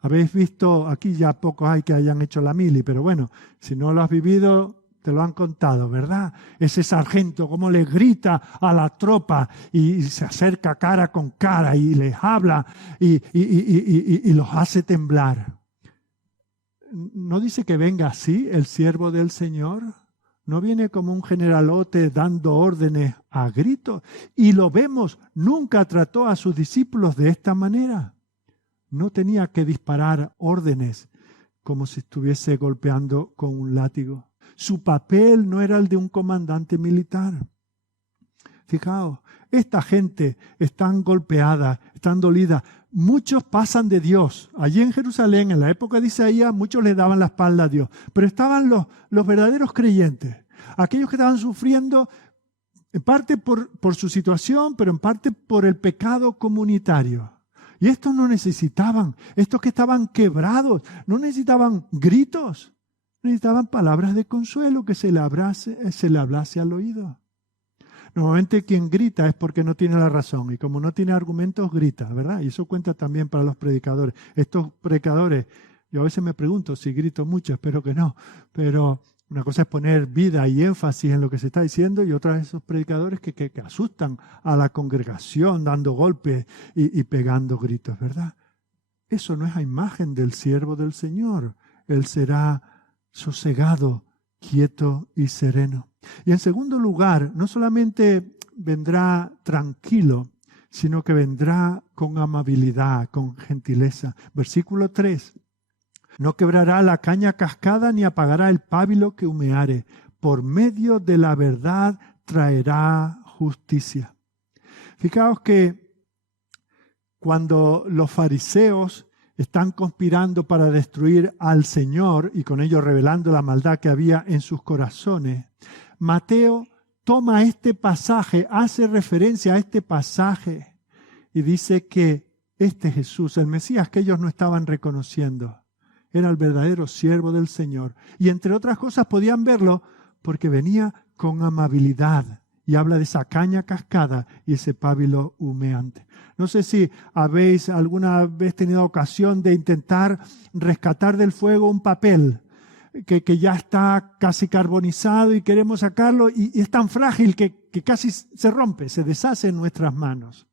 Habéis visto, aquí ya pocos hay que hayan hecho la mili, pero bueno, si no lo has vivido, te lo han contado, ¿verdad? Ese sargento, cómo le grita a la tropa y se acerca cara con cara y les habla y los hace temblar. ¿No dice que venga así el siervo del Señor? ¿No viene como un generalote dando órdenes a gritos? Y lo vemos, nunca trató a sus discípulos de esta manera. No tenía que disparar órdenes como si estuviese golpeando con un látigo. Su papel no era el de un comandante militar. Fijaos, esta gente están golpeada, están dolida. Muchos pasan de Dios. Allí en Jerusalén, en la época de Isaías, muchos le daban la espalda a Dios. Pero estaban los verdaderos creyentes, aquellos que estaban sufriendo en parte por su situación, pero en parte por el pecado comunitario. Y estos no necesitaban, estos que estaban quebrados, no necesitaban gritos, necesitaban palabras de consuelo que se le hablase al oído. Normalmente quien grita es porque no tiene la razón y como no tiene argumentos grita, ¿verdad? Y eso cuenta también para los predicadores. Estos predicadores, yo a veces me pregunto si grito mucho, espero que no, pero Una cosa es poner vida y énfasis en lo que se está diciendo y otra es esos predicadores que asustan a la congregación dando golpes y pegando gritos, ¿verdad? Eso no es la imagen del siervo del Señor. Él será sosegado, quieto y sereno. Y en segundo lugar, no solamente vendrá tranquilo, sino que vendrá con amabilidad, con gentileza. Versículo 3. No quebrará la caña cascada ni apagará el pábilo que humeare. Por medio de la verdad traerá justicia. Fijaos que cuando los fariseos están conspirando para destruir al Señor y con ello revelando la maldad que había en sus corazones, Mateo toma este pasaje, hace referencia a este pasaje y dice que este Jesús, el Mesías que ellos no estaban reconociendo, era el verdadero siervo del Señor. Y entre otras cosas podían verlo porque venía con amabilidad y habla de esa caña cascada y ese pábilo humeante. No sé si habéis alguna vez tenido ocasión de intentar rescatar del fuego un papel que ya está casi carbonizado y queremos sacarlo y es tan frágil que casi se rompe, se deshace en nuestras manos.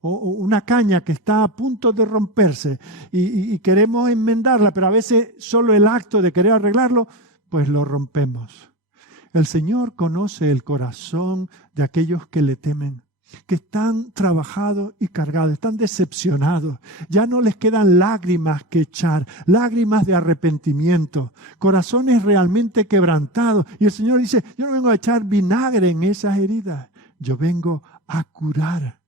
O una caña que está a punto de romperse y queremos enmendarla, pero a veces solo el acto de querer arreglarlo, pues lo rompemos. El Señor conoce el corazón de aquellos que le temen, que están trabajados y cargados, están decepcionados. Ya no les quedan lágrimas que echar, lágrimas de arrepentimiento, corazones realmente quebrantados. Y el Señor dice, yo no vengo a echar vinagre en esas heridas, yo vengo a curar.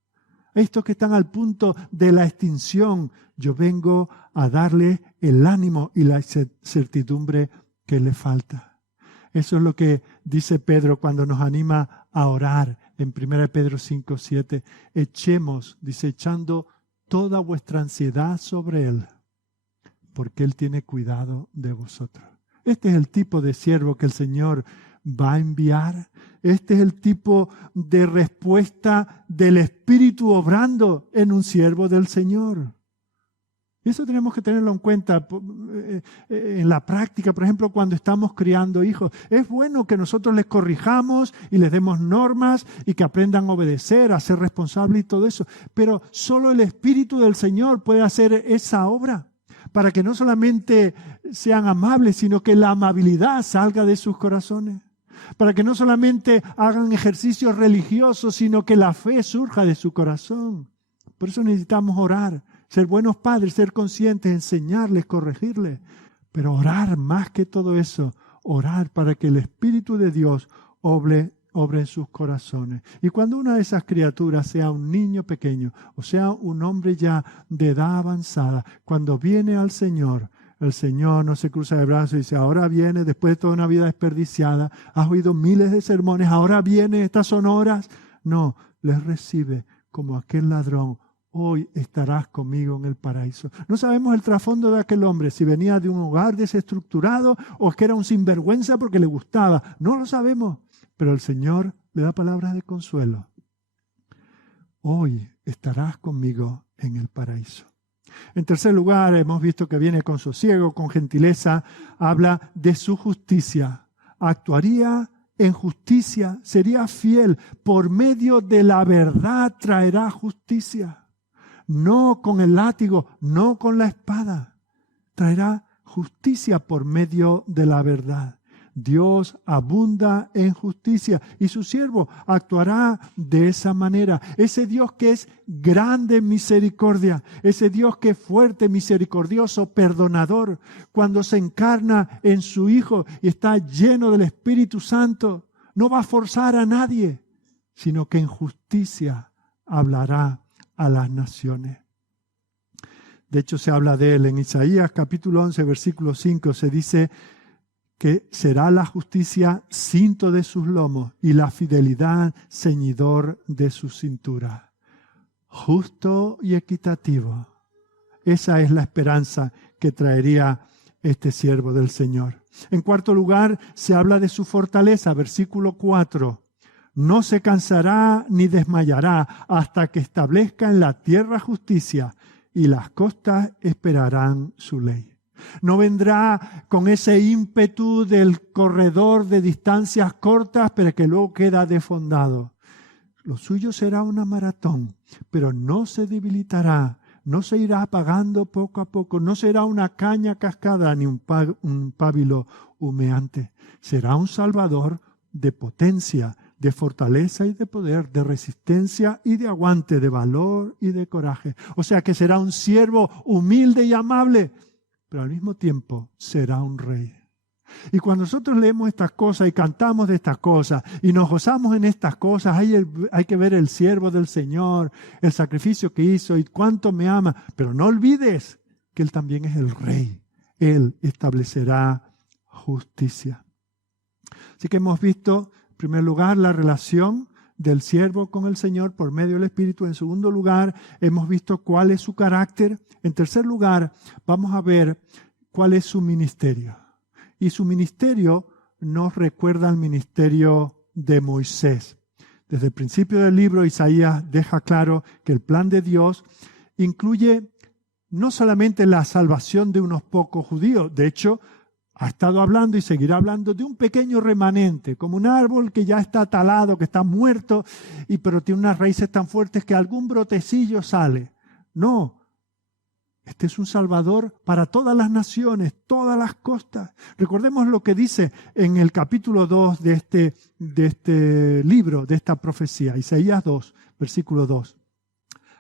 Estos que están al punto de la extinción, yo vengo a darle el ánimo y la certidumbre que le falta. Eso es lo que dice Pedro cuando nos anima a orar en 1 Pedro 5:7. Echemos, dice, echando toda vuestra ansiedad sobre Él, porque Él tiene cuidado de vosotros. Este es el tipo de siervo que el Señor va a enviar. Este es el tipo de respuesta del Espíritu obrando en un siervo del Señor. Y eso tenemos que tenerlo en cuenta en la práctica. Por ejemplo, cuando estamos criando hijos, es bueno que nosotros les corrijamos y les demos normas y que aprendan a obedecer, a ser responsables y todo eso. Pero solo el Espíritu del Señor puede hacer esa obra para que no solamente sean amables, sino que la amabilidad salga de sus corazones. Para que no solamente hagan ejercicios religiosos, sino que la fe surja de su corazón. Por eso necesitamos orar, ser buenos padres, ser conscientes, enseñarles, corregirles. Pero orar más que todo eso, orar para que el Espíritu de Dios obre en sus corazones. Y cuando una de esas criaturas, sea un niño pequeño o sea un hombre ya de edad avanzada, cuando viene al Señor, el Señor no se cruza de brazos y dice, ahora viene, después de toda una vida desperdiciada, has oído miles de sermones, ahora viene, estas son horas. No, les recibe como aquel ladrón. Hoy estarás conmigo en el paraíso. No sabemos el trasfondo de aquel hombre, si venía de un hogar desestructurado o que era un sinvergüenza porque le gustaba. No lo sabemos, pero el Señor le da palabras de consuelo. Hoy estarás conmigo en el paraíso. En tercer lugar, hemos visto que viene con sosiego, con gentileza, habla de su justicia. Actuaría en justicia, sería fiel, por medio de la verdad traerá justicia. No con el látigo, no con la espada. Traerá justicia por medio de la verdad. Dios abunda en justicia y su siervo actuará de esa manera. Ese Dios que es grande en misericordia, ese Dios que es fuerte, misericordioso, perdonador, cuando se encarna en su Hijo y está lleno del Espíritu Santo, no va a forzar a nadie, sino que en justicia hablará a las naciones. De hecho, se habla de él en Isaías capítulo 11, versículo 5, se dice que será la justicia cinto de sus lomos y la fidelidad ceñidor de su cintura. Justo y equitativo. Esa es la esperanza que traería este siervo del Señor. En cuarto lugar, se habla de su fortaleza, versículo 4. No se cansará ni desmayará hasta que establezca en la tierra justicia y las costas esperarán su ley. No vendrá con ese ímpetu del corredor de distancias cortas, pero que luego queda desfondado. Lo suyo será una maratón, pero no se debilitará, no se irá apagando poco a poco, no será una caña cascada ni un pábilo humeante. Será un salvador de potencia, de fortaleza y de poder, de resistencia y de aguante, de valor y de coraje. O sea que será un siervo humilde y amable, pero al mismo tiempo será un rey. Y cuando nosotros leemos estas cosas y cantamos de estas cosas y nos gozamos en estas cosas, hay que ver el siervo del Señor, el sacrificio que hizo y cuánto me ama. Pero no olvides que Él también es el rey. Él establecerá justicia. Así que hemos visto, en primer lugar, la relación del siervo con el Señor por medio del Espíritu. En segundo lugar, hemos visto cuál es su carácter. En tercer lugar, vamos a ver cuál es su ministerio. Y su ministerio nos recuerda al ministerio de Moisés. Desde el principio del libro, Isaías deja claro que el plan de Dios incluye no solamente la salvación de unos pocos judíos. De hecho, ha estado hablando y seguirá hablando de un pequeño remanente, como un árbol que ya está talado, que está muerto, pero tiene unas raíces tan fuertes que algún brotecillo sale. No. Este es un Salvador para todas las naciones, todas las costas. Recordemos lo que dice en el capítulo 2 de este libro, de esta profecía, Isaías 2, versículo 2.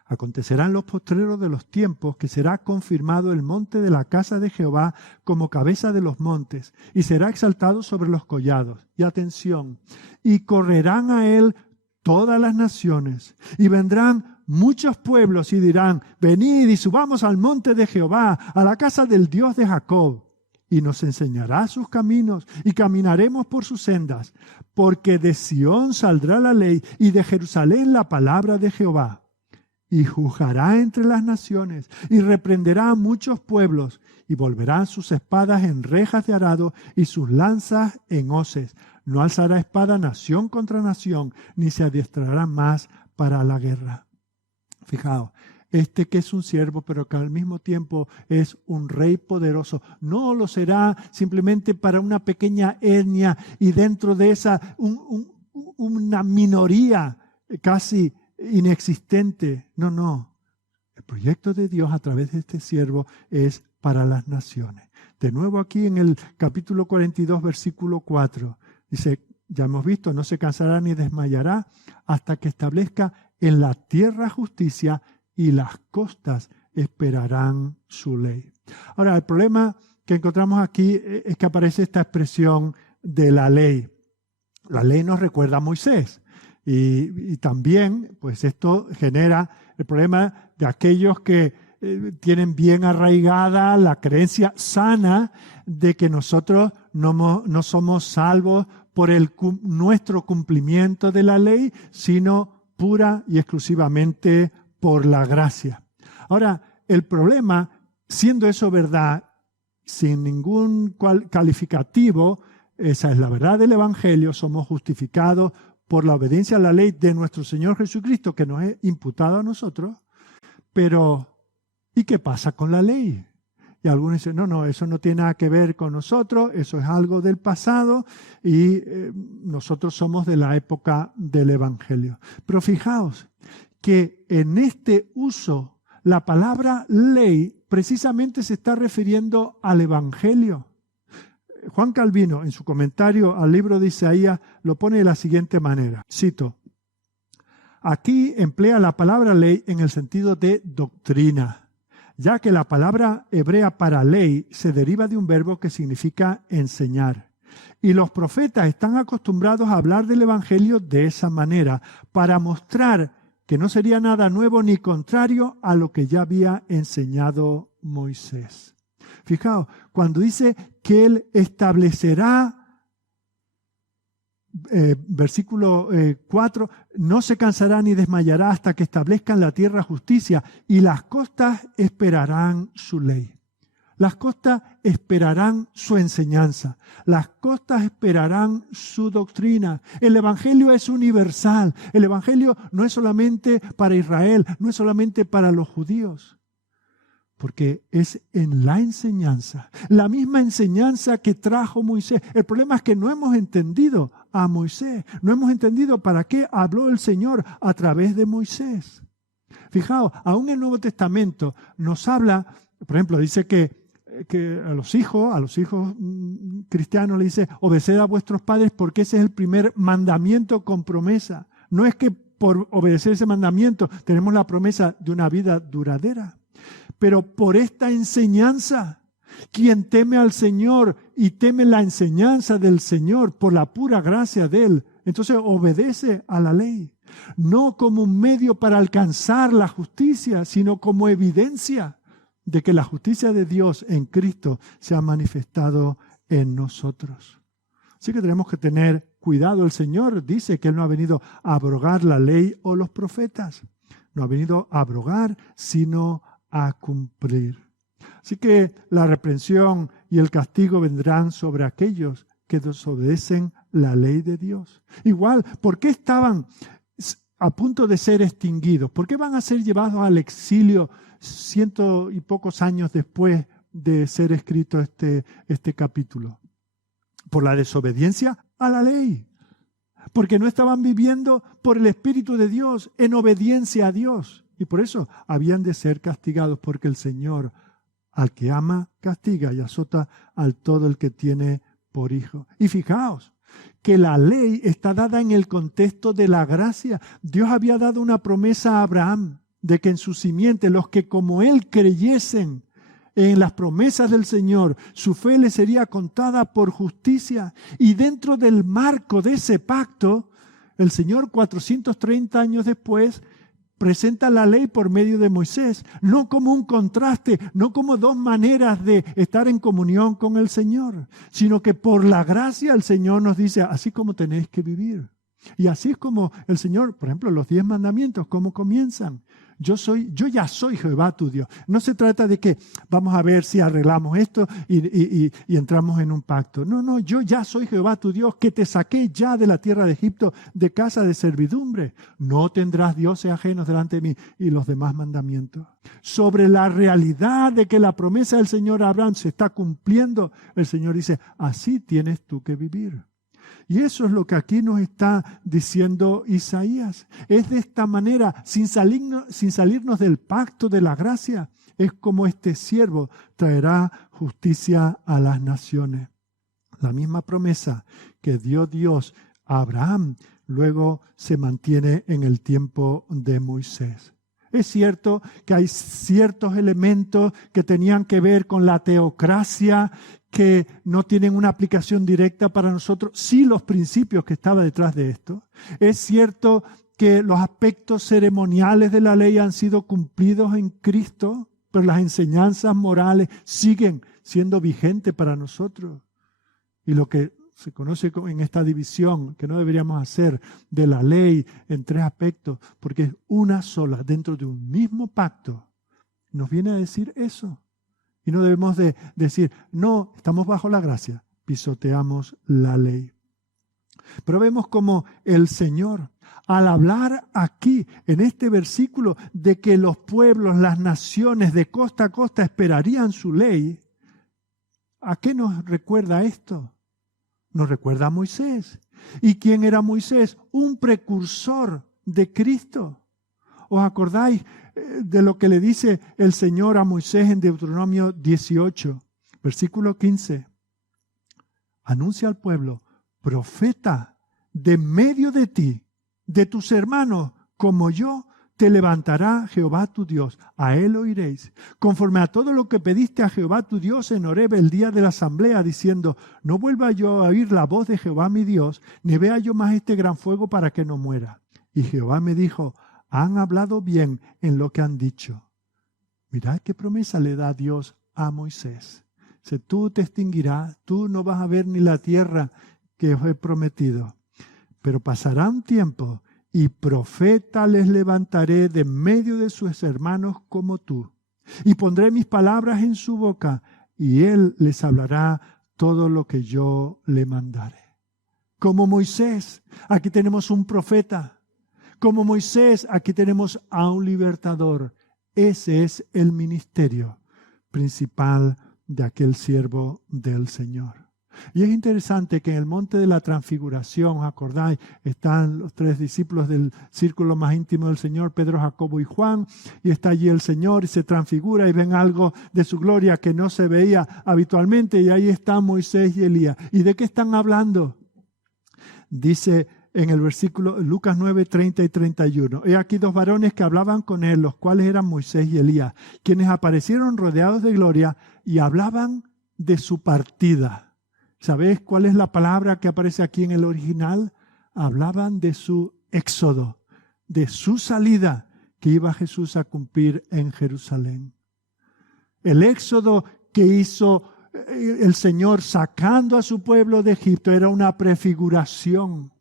Acontecerá en los postreros de los tiempos que será confirmado el monte de la casa de Jehová como cabeza de los montes y será exaltado sobre los collados. Y atención, y correrán a él todas las naciones y vendrán muchos pueblos y dirán, venid y subamos al monte de Jehová, a la casa del Dios de Jacob, y nos enseñará sus caminos y caminaremos por sus sendas, porque de Sión saldrá la ley y de Jerusalén la palabra de Jehová. Y juzgará entre las naciones y reprenderá a muchos pueblos y volverán sus espadas en rejas de arado y sus lanzas en hoces. No alzará espada nación contra nación, ni se adiestrará más para la guerra. Fijaos, que es un siervo, pero que al mismo tiempo es un rey poderoso. No lo será simplemente para una pequeña etnia y dentro de esa una minoría casi inexistente. No. El proyecto de Dios a través de este siervo es para las naciones. De nuevo aquí en el capítulo 42, versículo 4, dice, ya hemos visto, no se cansará ni desmayará hasta que establezca en la tierra justicia y las costas esperarán su ley. Ahora, el problema que encontramos aquí es que aparece esta expresión de la ley. La ley nos recuerda a Moisés. Y también, pues esto genera el problema de aquellos que tienen bien arraigada la creencia sana de que nosotros no somos salvos por nuestro cumplimiento de la ley, sino pura y exclusivamente por la gracia. Ahora, el problema, siendo eso verdad, sin ningún calificativo, esa es la verdad del Evangelio, somos justificados por la obediencia a la ley de nuestro Señor Jesucristo, que nos es imputado a nosotros. Pero, ¿y qué pasa con la ley? Y algunos dicen, no, eso no tiene nada que ver con nosotros, eso es algo del pasado y nosotros somos de la época del Evangelio. Pero fijaos que en este uso, la palabra ley precisamente se está refiriendo al Evangelio. Juan Calvino, en su comentario al libro de Isaías, lo pone de la siguiente manera. Cito, aquí emplea la palabra ley en el sentido de doctrina, ya que la palabra hebrea para ley se deriva de un verbo que significa enseñar. Y los profetas están acostumbrados a hablar del Evangelio de esa manera, para mostrar que no sería nada nuevo ni contrario a lo que ya había enseñado Moisés. Fijaos, cuando dice que Él establecerá, versículo 4, no se cansará ni desmayará hasta que establezca en la tierra justicia y las costas esperarán su ley. Las costas esperarán su enseñanza. Las costas esperarán su doctrina. El Evangelio es universal. El Evangelio no es solamente para Israel, no es solamente para los judíos. Porque es en la enseñanza, la misma enseñanza que trajo Moisés. El problema es que no hemos entendido a Moisés, no hemos entendido para qué habló el Señor a través de Moisés. Fijaos, aún el Nuevo Testamento nos habla, por ejemplo, dice que a los hijos cristianos le dice, obedeced a vuestros padres porque ese es el primer mandamiento con promesa. No es que por obedecer ese mandamiento tenemos la promesa de una vida duradera. Pero por esta enseñanza, quien teme al Señor y teme la enseñanza del Señor por la pura gracia de Él, entonces obedece a la ley. No como un medio para alcanzar la justicia, sino como evidencia de que la justicia de Dios en Cristo se ha manifestado en nosotros. Así que tenemos que tener cuidado. El Señor dice que Él no ha venido a abrogar la ley o los profetas. No ha venido a abrogar, sino a cumplir. Así que la reprensión y el castigo vendrán sobre aquellos que desobedecen la ley de Dios. Igual, ¿por qué estaban a punto de ser extinguidos? ¿Por qué van a ser llevados al exilio 100 y pocos años después de ser escrito este capítulo? Por la desobediencia a la ley. Porque no estaban viviendo por el Espíritu de Dios, en obediencia a Dios. Y por eso habían de ser castigados, porque el Señor, al que ama, castiga y azota al todo el que tiene por hijo. Y fijaos que la ley está dada en el contexto de la gracia. Dios había dado una promesa a Abraham de que en su simiente, los que como él creyesen en las promesas del Señor, su fe le sería contada por justicia. Y dentro del marco de ese pacto, el Señor 430 años después presenta la ley por medio de Moisés, no como un contraste, no como dos maneras de estar en comunión con el Señor, sino que por la gracia el Señor nos dice, así como tenéis que vivir. Y así es como el Señor, por ejemplo, los 10 mandamientos, ¿cómo comienzan? Yo ya soy Jehová tu Dios. No se trata de que vamos a ver si arreglamos esto y entramos en un pacto. No, yo ya soy Jehová tu Dios, que te saqué ya de la tierra de Egipto, de casa de servidumbre. No tendrás dioses ajenos delante de mí, y los demás mandamientos. Sobre la realidad de que la promesa del Señor a Abraham se está cumpliendo, el Señor dice, así tienes tú que vivir. Y eso es lo que aquí nos está diciendo Isaías. Es de esta manera, sin salirnos del pacto de la gracia, es como este siervo traerá justicia a las naciones. La misma promesa que dio Dios a Abraham luego se mantiene en el tiempo de Moisés. Es cierto que hay ciertos elementos que tenían que ver con la teocracia que no tienen una aplicación directa para nosotros, sí los principios que estaban detrás de esto. Es cierto que los aspectos ceremoniales de la ley han sido cumplidos en Cristo, pero las enseñanzas morales siguen siendo vigentes para nosotros. Y lo que se conoce en esta división, que no deberíamos hacer de la ley en 3 aspectos, porque es una sola, dentro de un mismo pacto, nos viene a decir eso. Y no debemos de decir, no, estamos bajo la gracia, pisoteamos la ley. Pero vemos como el Señor, al hablar aquí, en este versículo, de que los pueblos, las naciones de costa a costa esperarían su ley, ¿a qué nos recuerda esto? Nos recuerda a Moisés. ¿Y quién era Moisés? Un precursor de Cristo. ¿Os acordáis de lo que le dice el Señor a Moisés en Deuteronomio 18, versículo 15? Anuncia al pueblo, profeta de medio de ti, de tus hermanos, como yo, te levantará Jehová tu Dios. A él oiréis, conforme a todo lo que pediste a Jehová tu Dios en Horeb el día de la asamblea, diciendo, no vuelva yo a oír la voz de Jehová mi Dios, ni vea yo más este gran fuego para que no muera. Y Jehová me dijo, han hablado bien en lo que han dicho. Mirad qué promesa le da Dios a Moisés. Dice, tú te extinguirás, tú no vas a ver ni la tierra que os he prometido. Pero pasará un tiempo y profeta les levantaré de medio de sus hermanos como tú. Y pondré mis palabras en su boca y él les hablará todo lo que yo le mandare. Como Moisés, aquí tenemos un profeta. Como Moisés, aquí tenemos a un libertador. Ese es el ministerio principal de aquel siervo del Señor. Y es interesante que en el monte de la transfiguración, ¿os acordáis? Están los 3 discípulos del círculo más íntimo del Señor, Pedro, Jacobo y Juan, y está allí el Señor y se transfigura y ven algo de su gloria que no se veía habitualmente, y ahí están Moisés y Elías. ¿Y de qué están hablando? Dice en el versículo Lucas 9, 30 y 31. He aquí 2 varones que hablaban con él, los cuales eran Moisés y Elías, quienes aparecieron rodeados de gloria y hablaban de su partida. ¿Sabéis cuál es la palabra que aparece aquí en el original? Hablaban de su éxodo, de su salida que iba Jesús a cumplir en Jerusalén. El éxodo que hizo el Señor sacando a su pueblo de Egipto era una prefiguración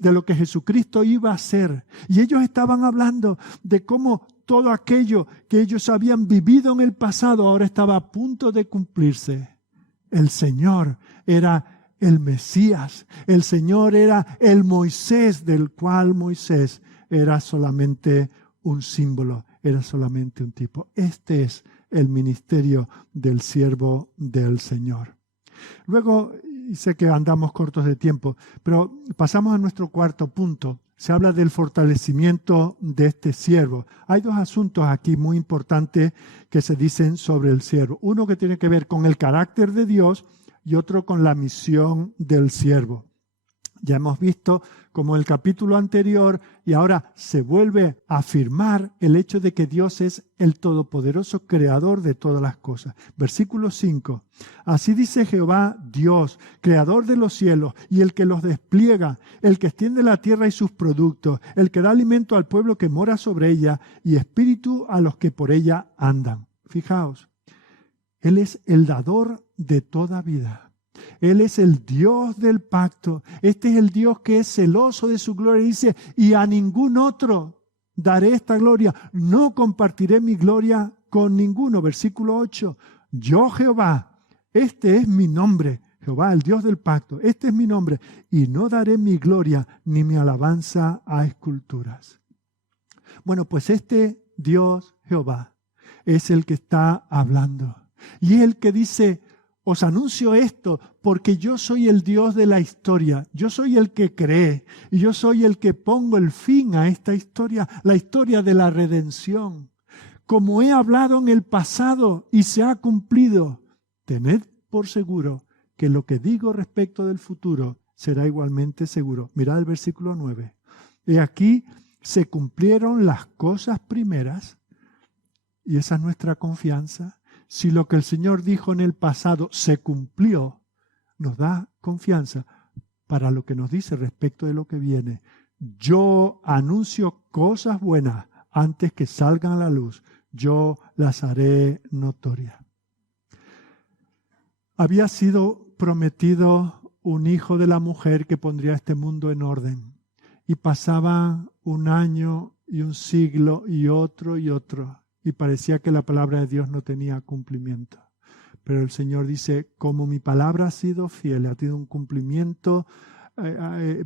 de lo que Jesucristo iba a hacer. Y ellos estaban hablando de cómo todo aquello que ellos habían vivido en el pasado ahora estaba a punto de cumplirse. El Señor era el Mesías. El Señor era el Moisés, del cual Moisés era solamente un símbolo, era solamente un tipo. Este es el ministerio del siervo del Señor. Luego, y sé que andamos cortos de tiempo, pero pasamos a nuestro cuarto punto. Se habla del fortalecimiento de este siervo. Hay 2 asuntos aquí muy importantes que se dicen sobre el siervo. Uno que tiene que ver con el carácter de Dios y otro con la misión del siervo. Ya hemos visto como el capítulo anterior, y ahora se vuelve a afirmar el hecho de que Dios es el todopoderoso creador de todas las cosas. Versículo 5. Así dice Jehová Dios, creador de los cielos y el que los despliega, el que extiende la tierra y sus productos, el que da alimento al pueblo que mora sobre ella y espíritu a los que por ella andan. Fijaos, Él es el dador de toda vida. Él es el Dios del pacto. Este es el Dios que es celoso de su gloria. Dice, y a ningún otro daré esta gloria. No compartiré mi gloria con ninguno. Versículo 8. Yo Jehová, este es mi nombre. Jehová, el Dios del pacto. Este es mi nombre. Y no daré mi gloria ni mi alabanza a esculturas. Bueno, pues este Dios Jehová es el que está hablando. Y es el que dice, os anuncio esto porque yo soy el Dios de la historia. Yo soy el que cree y yo soy el que pongo el fin a esta historia, la historia de la redención. Como he hablado en el pasado y se ha cumplido, tened por seguro que lo que digo respecto del futuro será igualmente seguro. Mirad el versículo 9. He aquí se cumplieron las cosas primeras, y esa es nuestra confianza. Si lo que el Señor dijo en el pasado se cumplió, nos da confianza para lo que nos dice respecto de lo que viene. Yo anuncio cosas buenas antes que salgan a la luz. Yo las haré notorias. Había sido prometido un hijo de la mujer que pondría este mundo en orden. Y pasaba un año y un siglo y otro. Y parecía que la palabra de Dios no tenía cumplimiento. Pero el Señor dice, como mi palabra ha sido fiel, ha tenido un cumplimiento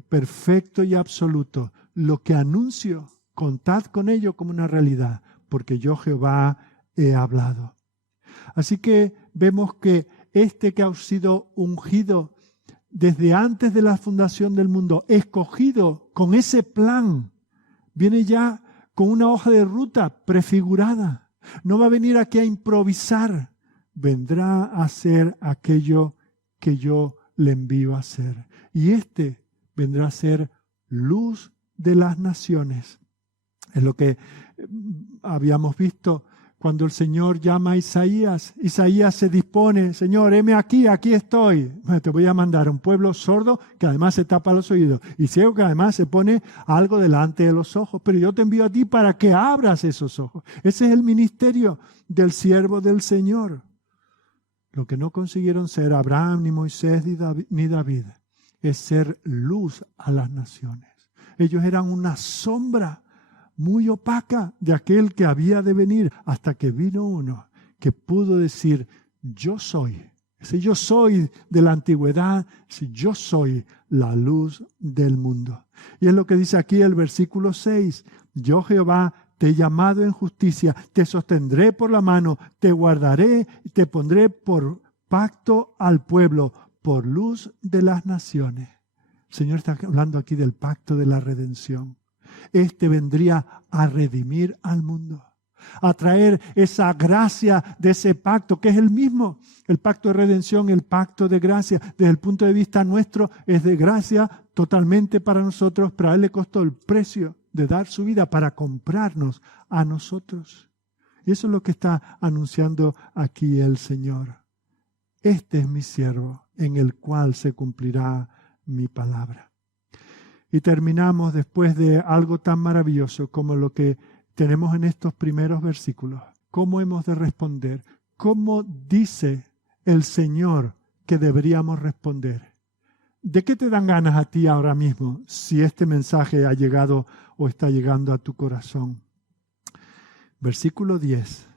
perfecto y absoluto. Lo que anuncio, contad con ello como una realidad, porque yo Jehová he hablado. Así que vemos que este que ha sido ungido desde antes de la fundación del mundo, escogido con ese plan, viene ya con una hoja de ruta prefigurada. No va a venir aquí a improvisar. Vendrá a hacer aquello que yo le envío a hacer. Y este vendrá a ser luz de las naciones. Es lo que habíamos visto cuando el Señor llama a Isaías. Isaías se dispone, Señor, heme aquí estoy. Bueno, te voy a mandar a un pueblo sordo que además se tapa los oídos y ciego que además se pone algo delante de los ojos. Pero yo te envío a ti para que abras esos ojos. Ese es el ministerio del siervo del Señor. Lo que no consiguieron ser Abraham, ni Moisés, ni David, es ser luz a las naciones. Ellos eran una sombra muy opaca de aquel que había de venir, hasta que vino uno que pudo decir, yo soy. Si yo soy de la antigüedad, si yo soy la luz del mundo. Y es lo que dice aquí el versículo 6. Yo Jehová te he llamado en justicia, te sostendré por la mano, te guardaré, te pondré por pacto al pueblo, por luz de las naciones. El Señor está hablando aquí del pacto de la redención. Este vendría a redimir al mundo, a traer esa gracia de ese pacto, que es el mismo. El pacto de redención, el pacto de gracia, desde el punto de vista nuestro, es de gracia totalmente para nosotros, pero a Él le costó el precio de dar su vida para comprarnos a nosotros. Y eso es lo que está anunciando aquí el Señor. Este es mi siervo, en el cual se cumplirá mi palabra. Y terminamos después de algo tan maravilloso como lo que tenemos en estos primeros versículos. ¿Cómo hemos de responder? ¿Cómo dice el Señor que deberíamos responder? ¿De qué te dan ganas a ti ahora mismo si este mensaje ha llegado o está llegando a tu corazón? Versículo 10.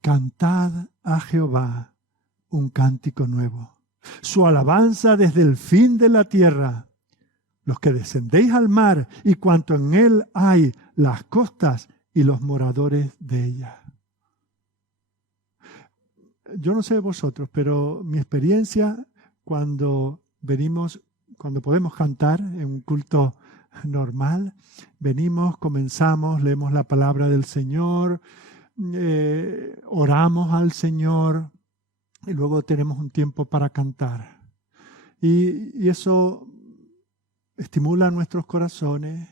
Cantad a Jehová un cántico nuevo, su alabanza desde el fin de la tierra. Los que descendéis al mar y cuanto en él hay, las costas y los moradores de ella. Yo no sé vosotros, pero mi experiencia cuando podemos cantar en un culto normal, venimos, comenzamos, leemos la palabra del Señor, oramos al Señor y luego tenemos un tiempo para cantar. Y eso estimula nuestros corazones,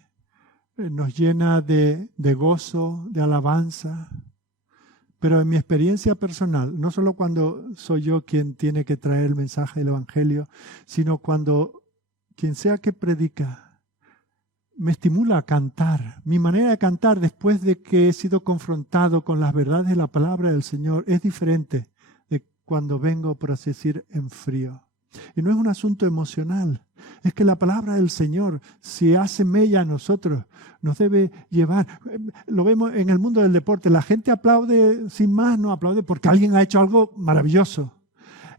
nos llena de gozo, de alabanza. Pero en mi experiencia personal, no solo cuando soy yo quien tiene que traer el mensaje del Evangelio, sino cuando quien sea que predica me estimula a cantar. Mi manera de cantar después de que he sido confrontado con las verdades de la palabra del Señor es diferente de cuando vengo, por así decir, en frío. Y no es un asunto emocional, es que la palabra del Señor, si hace mella a nosotros, nos debe llevar. Lo vemos en el mundo del deporte, la gente aplaude sin más, no aplaude porque alguien ha hecho algo maravilloso.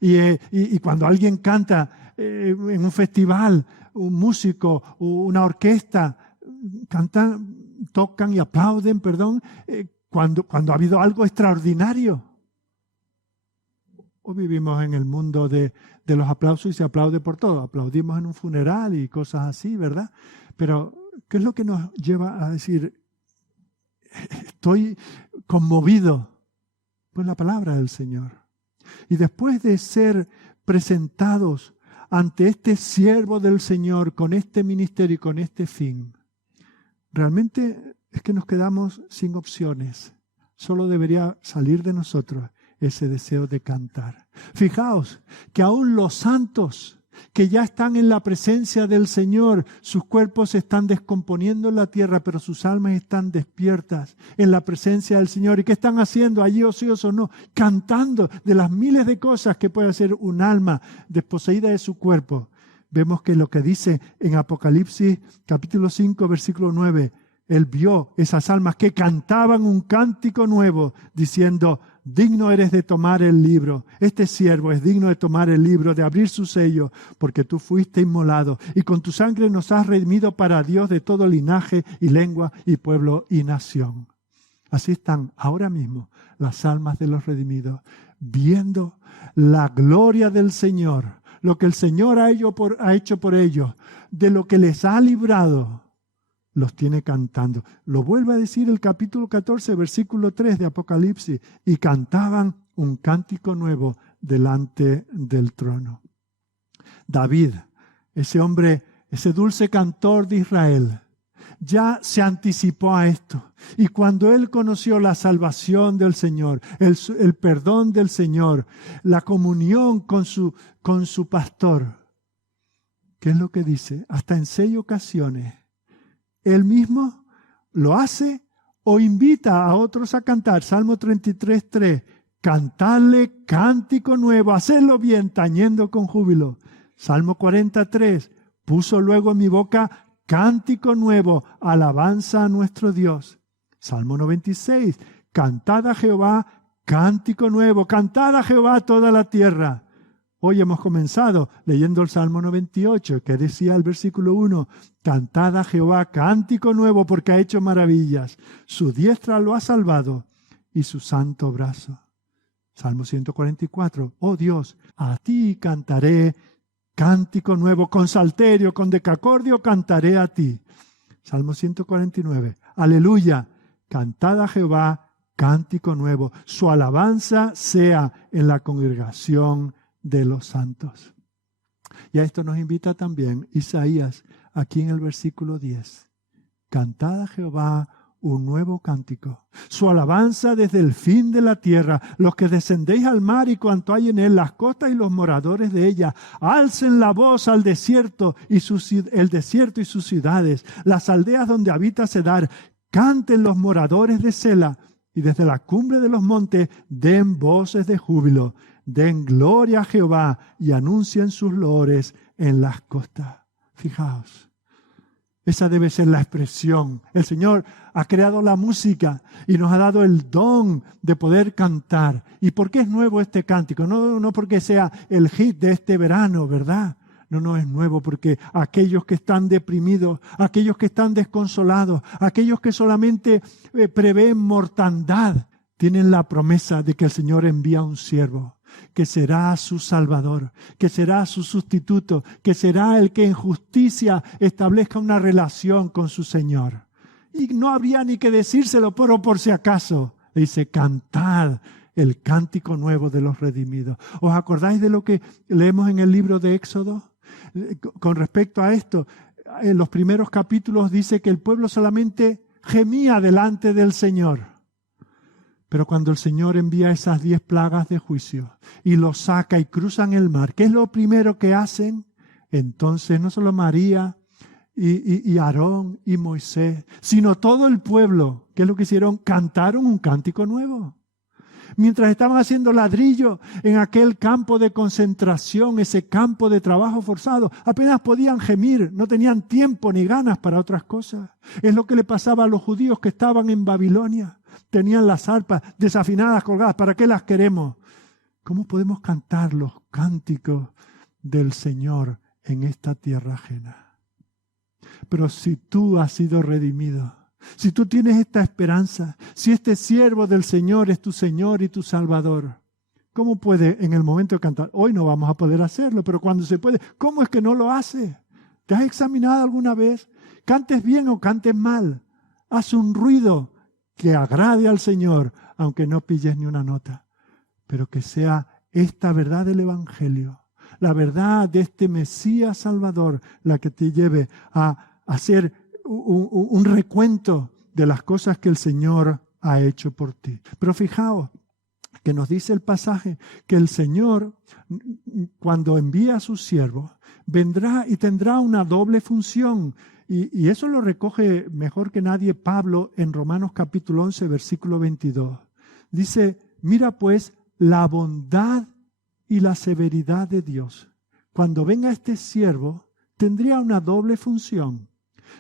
Y cuando alguien canta en un festival, un músico, una orquesta, tocan y aplauden, cuando ha habido algo extraordinario. Hoy vivimos en el mundo de los aplausos y se aplaude por todo. Aplaudimos en un funeral y cosas así, ¿verdad? Pero, ¿qué es lo que nos lleva a decir, estoy conmovido? Pues la palabra del Señor. Y después de ser presentados ante este siervo del Señor con este ministerio y con este fin, realmente es que nos quedamos sin opciones. Solo debería salir de nosotros ese deseo de cantar. Fijaos que aún los santos que ya están en la presencia del Señor, sus cuerpos se están descomponiendo en la tierra, pero sus almas están despiertas en la presencia del Señor. ¿Y qué están haciendo allí, ociosos o no? Cantando de las miles de cosas que puede hacer un alma desposeída de su cuerpo. Vemos que lo que dice en Apocalipsis capítulo 5, versículo 9, Él vio esas almas que cantaban un cántico nuevo, diciendo, digno eres de tomar el libro. Este siervo es digno de tomar el libro, de abrir su sello, porque tú fuiste inmolado y con tu sangre nos has redimido para Dios de todo linaje y lengua y pueblo y nación. Así están ahora mismo las almas de los redimidos, viendo la gloria del Señor, lo que el Señor ha hecho por ellos, de lo que les ha librado. Los tiene cantando. Lo vuelve a decir el capítulo 14, versículo 3 de Apocalipsis. Y cantaban un cántico nuevo delante del trono. David, ese hombre, ese dulce cantor de Israel, ya se anticipó a esto. Y cuando él conoció la salvación del Señor, el perdón del Señor, la comunión con su pastor, ¿qué es lo que dice? Hasta en 6 ocasiones. Él mismo lo hace o invita a otros a cantar. Salmo 33, 3. Cantadle cántico nuevo, hacedlo bien, tañendo con júbilo. Salmo 43. Puso luego en mi boca cántico nuevo, alabanza a nuestro Dios. Salmo 96. Cantad a Jehová cántico nuevo, cantad a Jehová toda la tierra. Hoy hemos comenzado leyendo el Salmo 98, que decía el versículo 1, cantad a Jehová cántico nuevo porque ha hecho maravillas. Su diestra lo ha salvado y su santo brazo. Salmo 144, oh Dios, a ti cantaré cántico nuevo, con salterio, con decacordio cantaré a ti. Salmo 149, aleluya, cantad a Jehová cántico nuevo, su alabanza sea en la congregación de los santos. Y a esto nos invita también Isaías, aquí en el versículo 10. Cantad a Jehová un nuevo cántico, su alabanza desde el fin de la tierra, los que descendéis al mar y cuanto hay en él, las costas y los moradores de ella, alcen la voz al desierto el desierto y sus ciudades, las aldeas donde habita Cedar, canten los moradores de Sela, y desde la cumbre de los montes den voces de júbilo, den gloria a Jehová y anuncien sus loores en las costas. Fijaos, esa debe ser la expresión. El Señor ha creado la música y nos ha dado el don de poder cantar. ¿Y por qué es nuevo este cántico? No porque sea el hit de este verano, ¿verdad? No es nuevo porque aquellos que están deprimidos, aquellos que están desconsolados, aquellos que solamente prevén mortandad, tienen la promesa de que el Señor envía un siervo, que será su Salvador, que será su sustituto, que será el que en justicia establezca una relación con su Señor. Y no habría ni que decírselo, pero por si acaso, dice, cantad el cántico nuevo de los redimidos. ¿Os acordáis de lo que leemos en el libro de Éxodo? Con respecto a esto, en los primeros capítulos dice que el pueblo solamente gemía delante del Señor. Pero cuando el Señor envía esas 10 plagas de juicio y los saca y cruzan el mar, ¿qué es lo primero que hacen? Entonces no solo María y Aarón y Moisés, sino todo el pueblo, ¿qué es lo que hicieron? Cantaron un cántico nuevo. Mientras estaban haciendo ladrillo en aquel campo de concentración, ese campo de trabajo forzado, apenas podían gemir, no tenían tiempo ni ganas para otras cosas. Es lo que le pasaba a los judíos que estaban en Babilonia. Tenían las arpas desafinadas, colgadas. ¿Para qué las queremos? ¿Cómo podemos cantar los cánticos del Señor en esta tierra ajena? Pero si tú has sido redimido, si tú tienes esta esperanza, si este siervo del Señor es tu Señor y tu Salvador, ¿cómo puede en el momento de cantar? Hoy no vamos a poder hacerlo, pero cuando se puede, ¿cómo es que no lo hace? ¿Te has examinado alguna vez? Cantes bien o cantes mal, haz un ruido que agrade al Señor, aunque no pilles ni una nota, pero que sea esta verdad del Evangelio, la verdad de este Mesías Salvador, la que te lleve a hacer un recuento de las cosas que el Señor ha hecho por ti. Pero fijaos que nos dice el pasaje que el Señor, cuando envía a sus siervos, vendrá y tendrá una doble función. Y eso lo recoge mejor que nadie Pablo en Romanos capítulo 11, versículo 22. Dice, mira pues la bondad y la severidad de Dios. Cuando venga este siervo, tendría una doble función.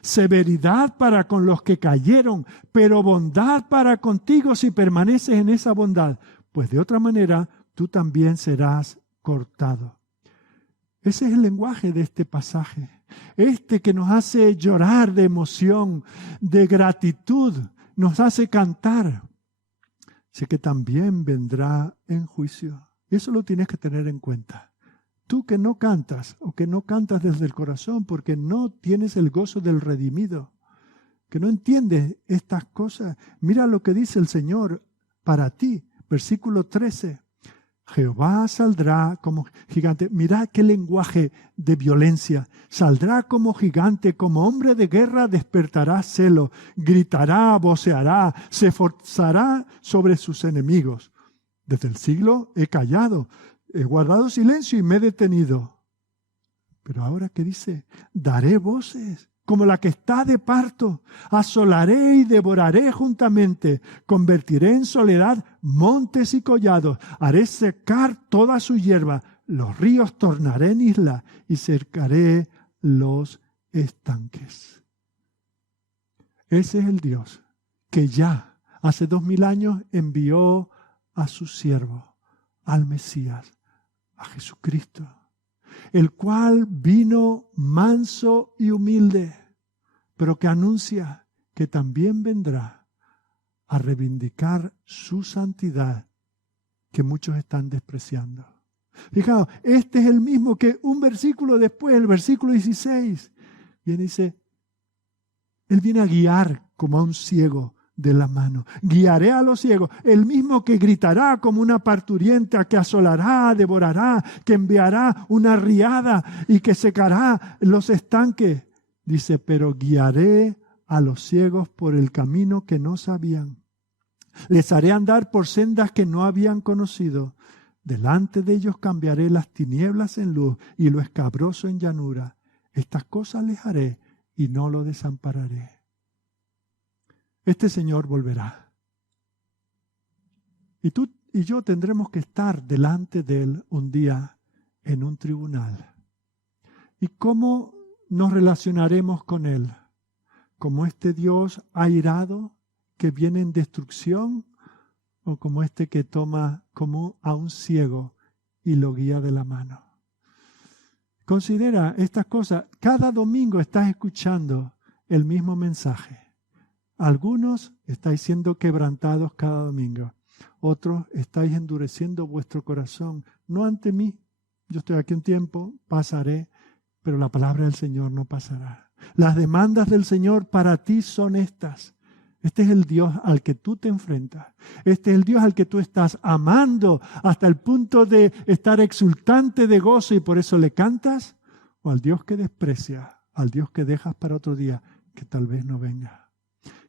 Severidad para con los que cayeron, pero bondad para contigo si permaneces en esa bondad. Pues de otra manera, tú también serás cortado. Ese es el lenguaje de este pasaje. Este que nos hace llorar de emoción, de gratitud, nos hace cantar. Sé que también vendrá en juicio. Eso lo tienes que tener en cuenta. Tú que no cantas o que no cantas desde el corazón porque no tienes el gozo del redimido, que no entiendes estas cosas. Mira lo que dice el Señor para ti. Versículo 13. Jehová saldrá como gigante. Mirad qué lenguaje de violencia. Saldrá como gigante, como hombre de guerra despertará celo, gritará, voceará, se forzará sobre sus enemigos. Desde el siglo he callado, he guardado silencio y me he detenido. Pero ahora, ¿qué dice? Daré voces como la que está de parto. Asolaré y devoraré juntamente. Convertiré en soledad montes y collados. Haré secar toda su hierba. Los ríos tornaré en isla y cercaré los estanques. Ese es el Dios que ya hace 2000 años envió a su siervo, al Mesías, a Jesucristo, el cual vino manso y humilde, pero que anuncia que también vendrá a reivindicar su santidad que muchos están despreciando. Fijaos, este es el mismo que un versículo después, el versículo 16, viene y dice, Él viene a guiar como a un ciego de la mano. Guiaré a los ciegos, el mismo que gritará como una parturienta, que asolará, devorará, que enviará una riada y que secará los estanques. Dice, pero guiaré a los ciegos por el camino que no sabían. Les haré andar por sendas que no habían conocido. Delante de ellos cambiaré las tinieblas en luz y lo escabroso en llanura. Estas cosas les haré y no lo desampararé. Este Señor volverá. Y tú y yo tendremos que estar delante de Él un día en un tribunal. ¿Y cómo nos relacionaremos con Él? ¿Como este Dios airado que viene en destrucción? ¿O como este que toma como a un ciego y lo guía de la mano? Considera estas cosas. Cada domingo estás escuchando el mismo mensaje. Algunos estáis siendo quebrantados cada domingo. Otros estáis endureciendo vuestro corazón. No ante mí. Yo estoy aquí un tiempo, pasaré, pero la palabra del Señor no pasará. Las demandas del Señor para ti son estas. Este es el Dios al que tú te enfrentas. Este es el Dios al que tú estás amando hasta el punto de estar exultante de gozo y por eso le cantas. O al Dios que desprecias, al Dios que dejas para otro día que tal vez no venga.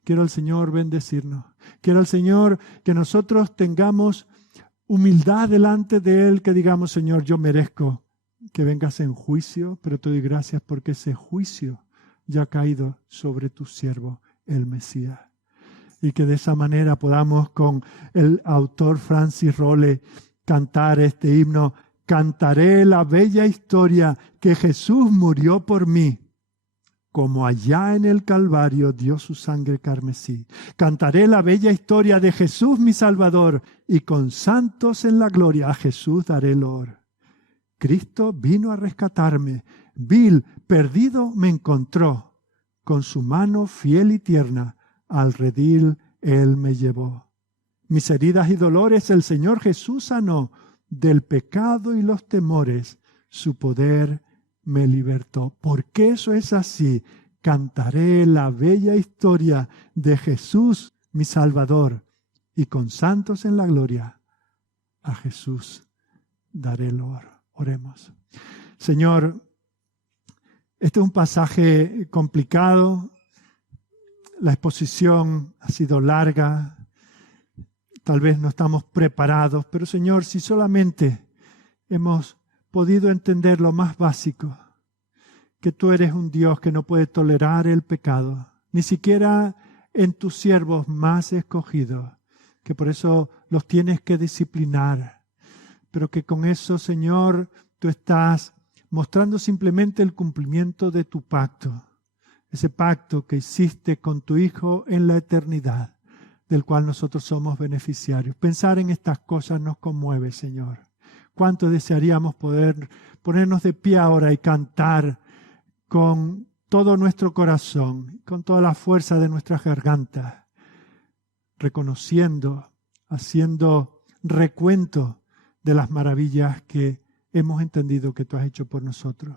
Quiero al Señor bendecirnos. Quiero al Señor que nosotros tengamos humildad delante de Él, que digamos, Señor, yo merezco que vengas en juicio, pero te doy gracias porque ese juicio ya ha caído sobre tu siervo, el Mesías. Y que de esa manera podamos con el autor Francis Role cantar este himno. Cantaré la bella historia que Jesús murió por mí, como allá en el Calvario dio su sangre carmesí. Cantaré la bella historia de Jesús mi Salvador, y con santos en la gloria a Jesús daré loor. Cristo vino a rescatarme, vil, perdido me encontró, con su mano fiel y tierna al redil Él me llevó. Mis heridas y dolores el Señor Jesús sanó, del pecado y los temores su poder me libertó. Porque eso es así, cantaré la bella historia de Jesús mi Salvador, y con santos en la gloria a Jesús daré loor. Oremos. Señor, este es un pasaje complicado. La exposición ha sido larga. Tal vez no estamos preparados, pero Señor, si solamente hemos podido entender lo más básico, que tú eres un Dios que no puede tolerar el pecado, ni siquiera en tus siervos más escogidos, que por eso los tienes que disciplinar, pero que con eso, Señor, tú estás mostrando simplemente el cumplimiento de tu pacto, ese pacto que hiciste con tu Hijo en la eternidad, del cual nosotros somos beneficiarios. Pensar en estas cosas nos conmueve, Señor. Cuánto desearíamos poder ponernos de pie ahora y cantar con todo nuestro corazón, con toda la fuerza de nuestras gargantas, reconociendo, haciendo recuento de las maravillas que hemos entendido que tú has hecho por nosotros.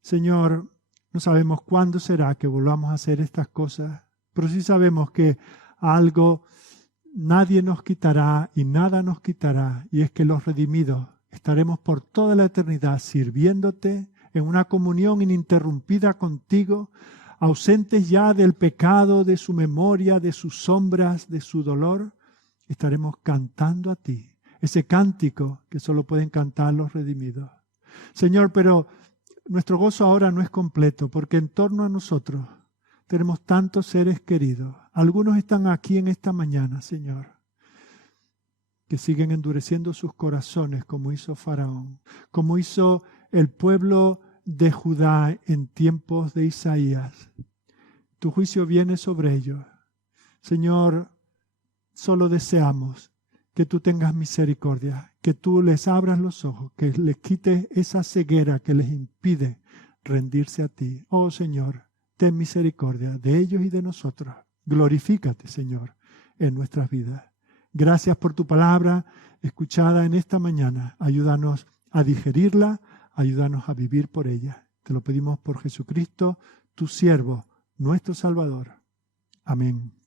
Señor, no sabemos cuándo será que volvamos a hacer estas cosas, pero sí sabemos que algo nadie nos quitará y nada nos quitará, y es que los redimidos estaremos por toda la eternidad sirviéndote en una comunión ininterrumpida contigo, ausentes ya del pecado, de su memoria, de sus sombras, de su dolor. Estaremos cantando a ti, ese cántico que solo pueden cantar los redimidos. Señor, pero nuestro gozo ahora no es completo, porque en torno a nosotros tenemos tantos seres queridos. Algunos están aquí en esta mañana, Señor, que siguen endureciendo sus corazones como hizo Faraón, como hizo el pueblo de Judá en tiempos de Isaías. Tu juicio viene sobre ellos. Señor, solo deseamos que tú tengas misericordia, que tú les abras los ojos, que les quites esa ceguera que les impide rendirse a ti. Oh Señor, ten misericordia de ellos y de nosotros. Glorifícate, Señor, en nuestras vidas. Gracias por tu palabra escuchada en esta mañana. Ayúdanos a digerirla, ayúdanos a vivir por ella. Te lo pedimos por Jesucristo, tu siervo, nuestro Salvador. Amén.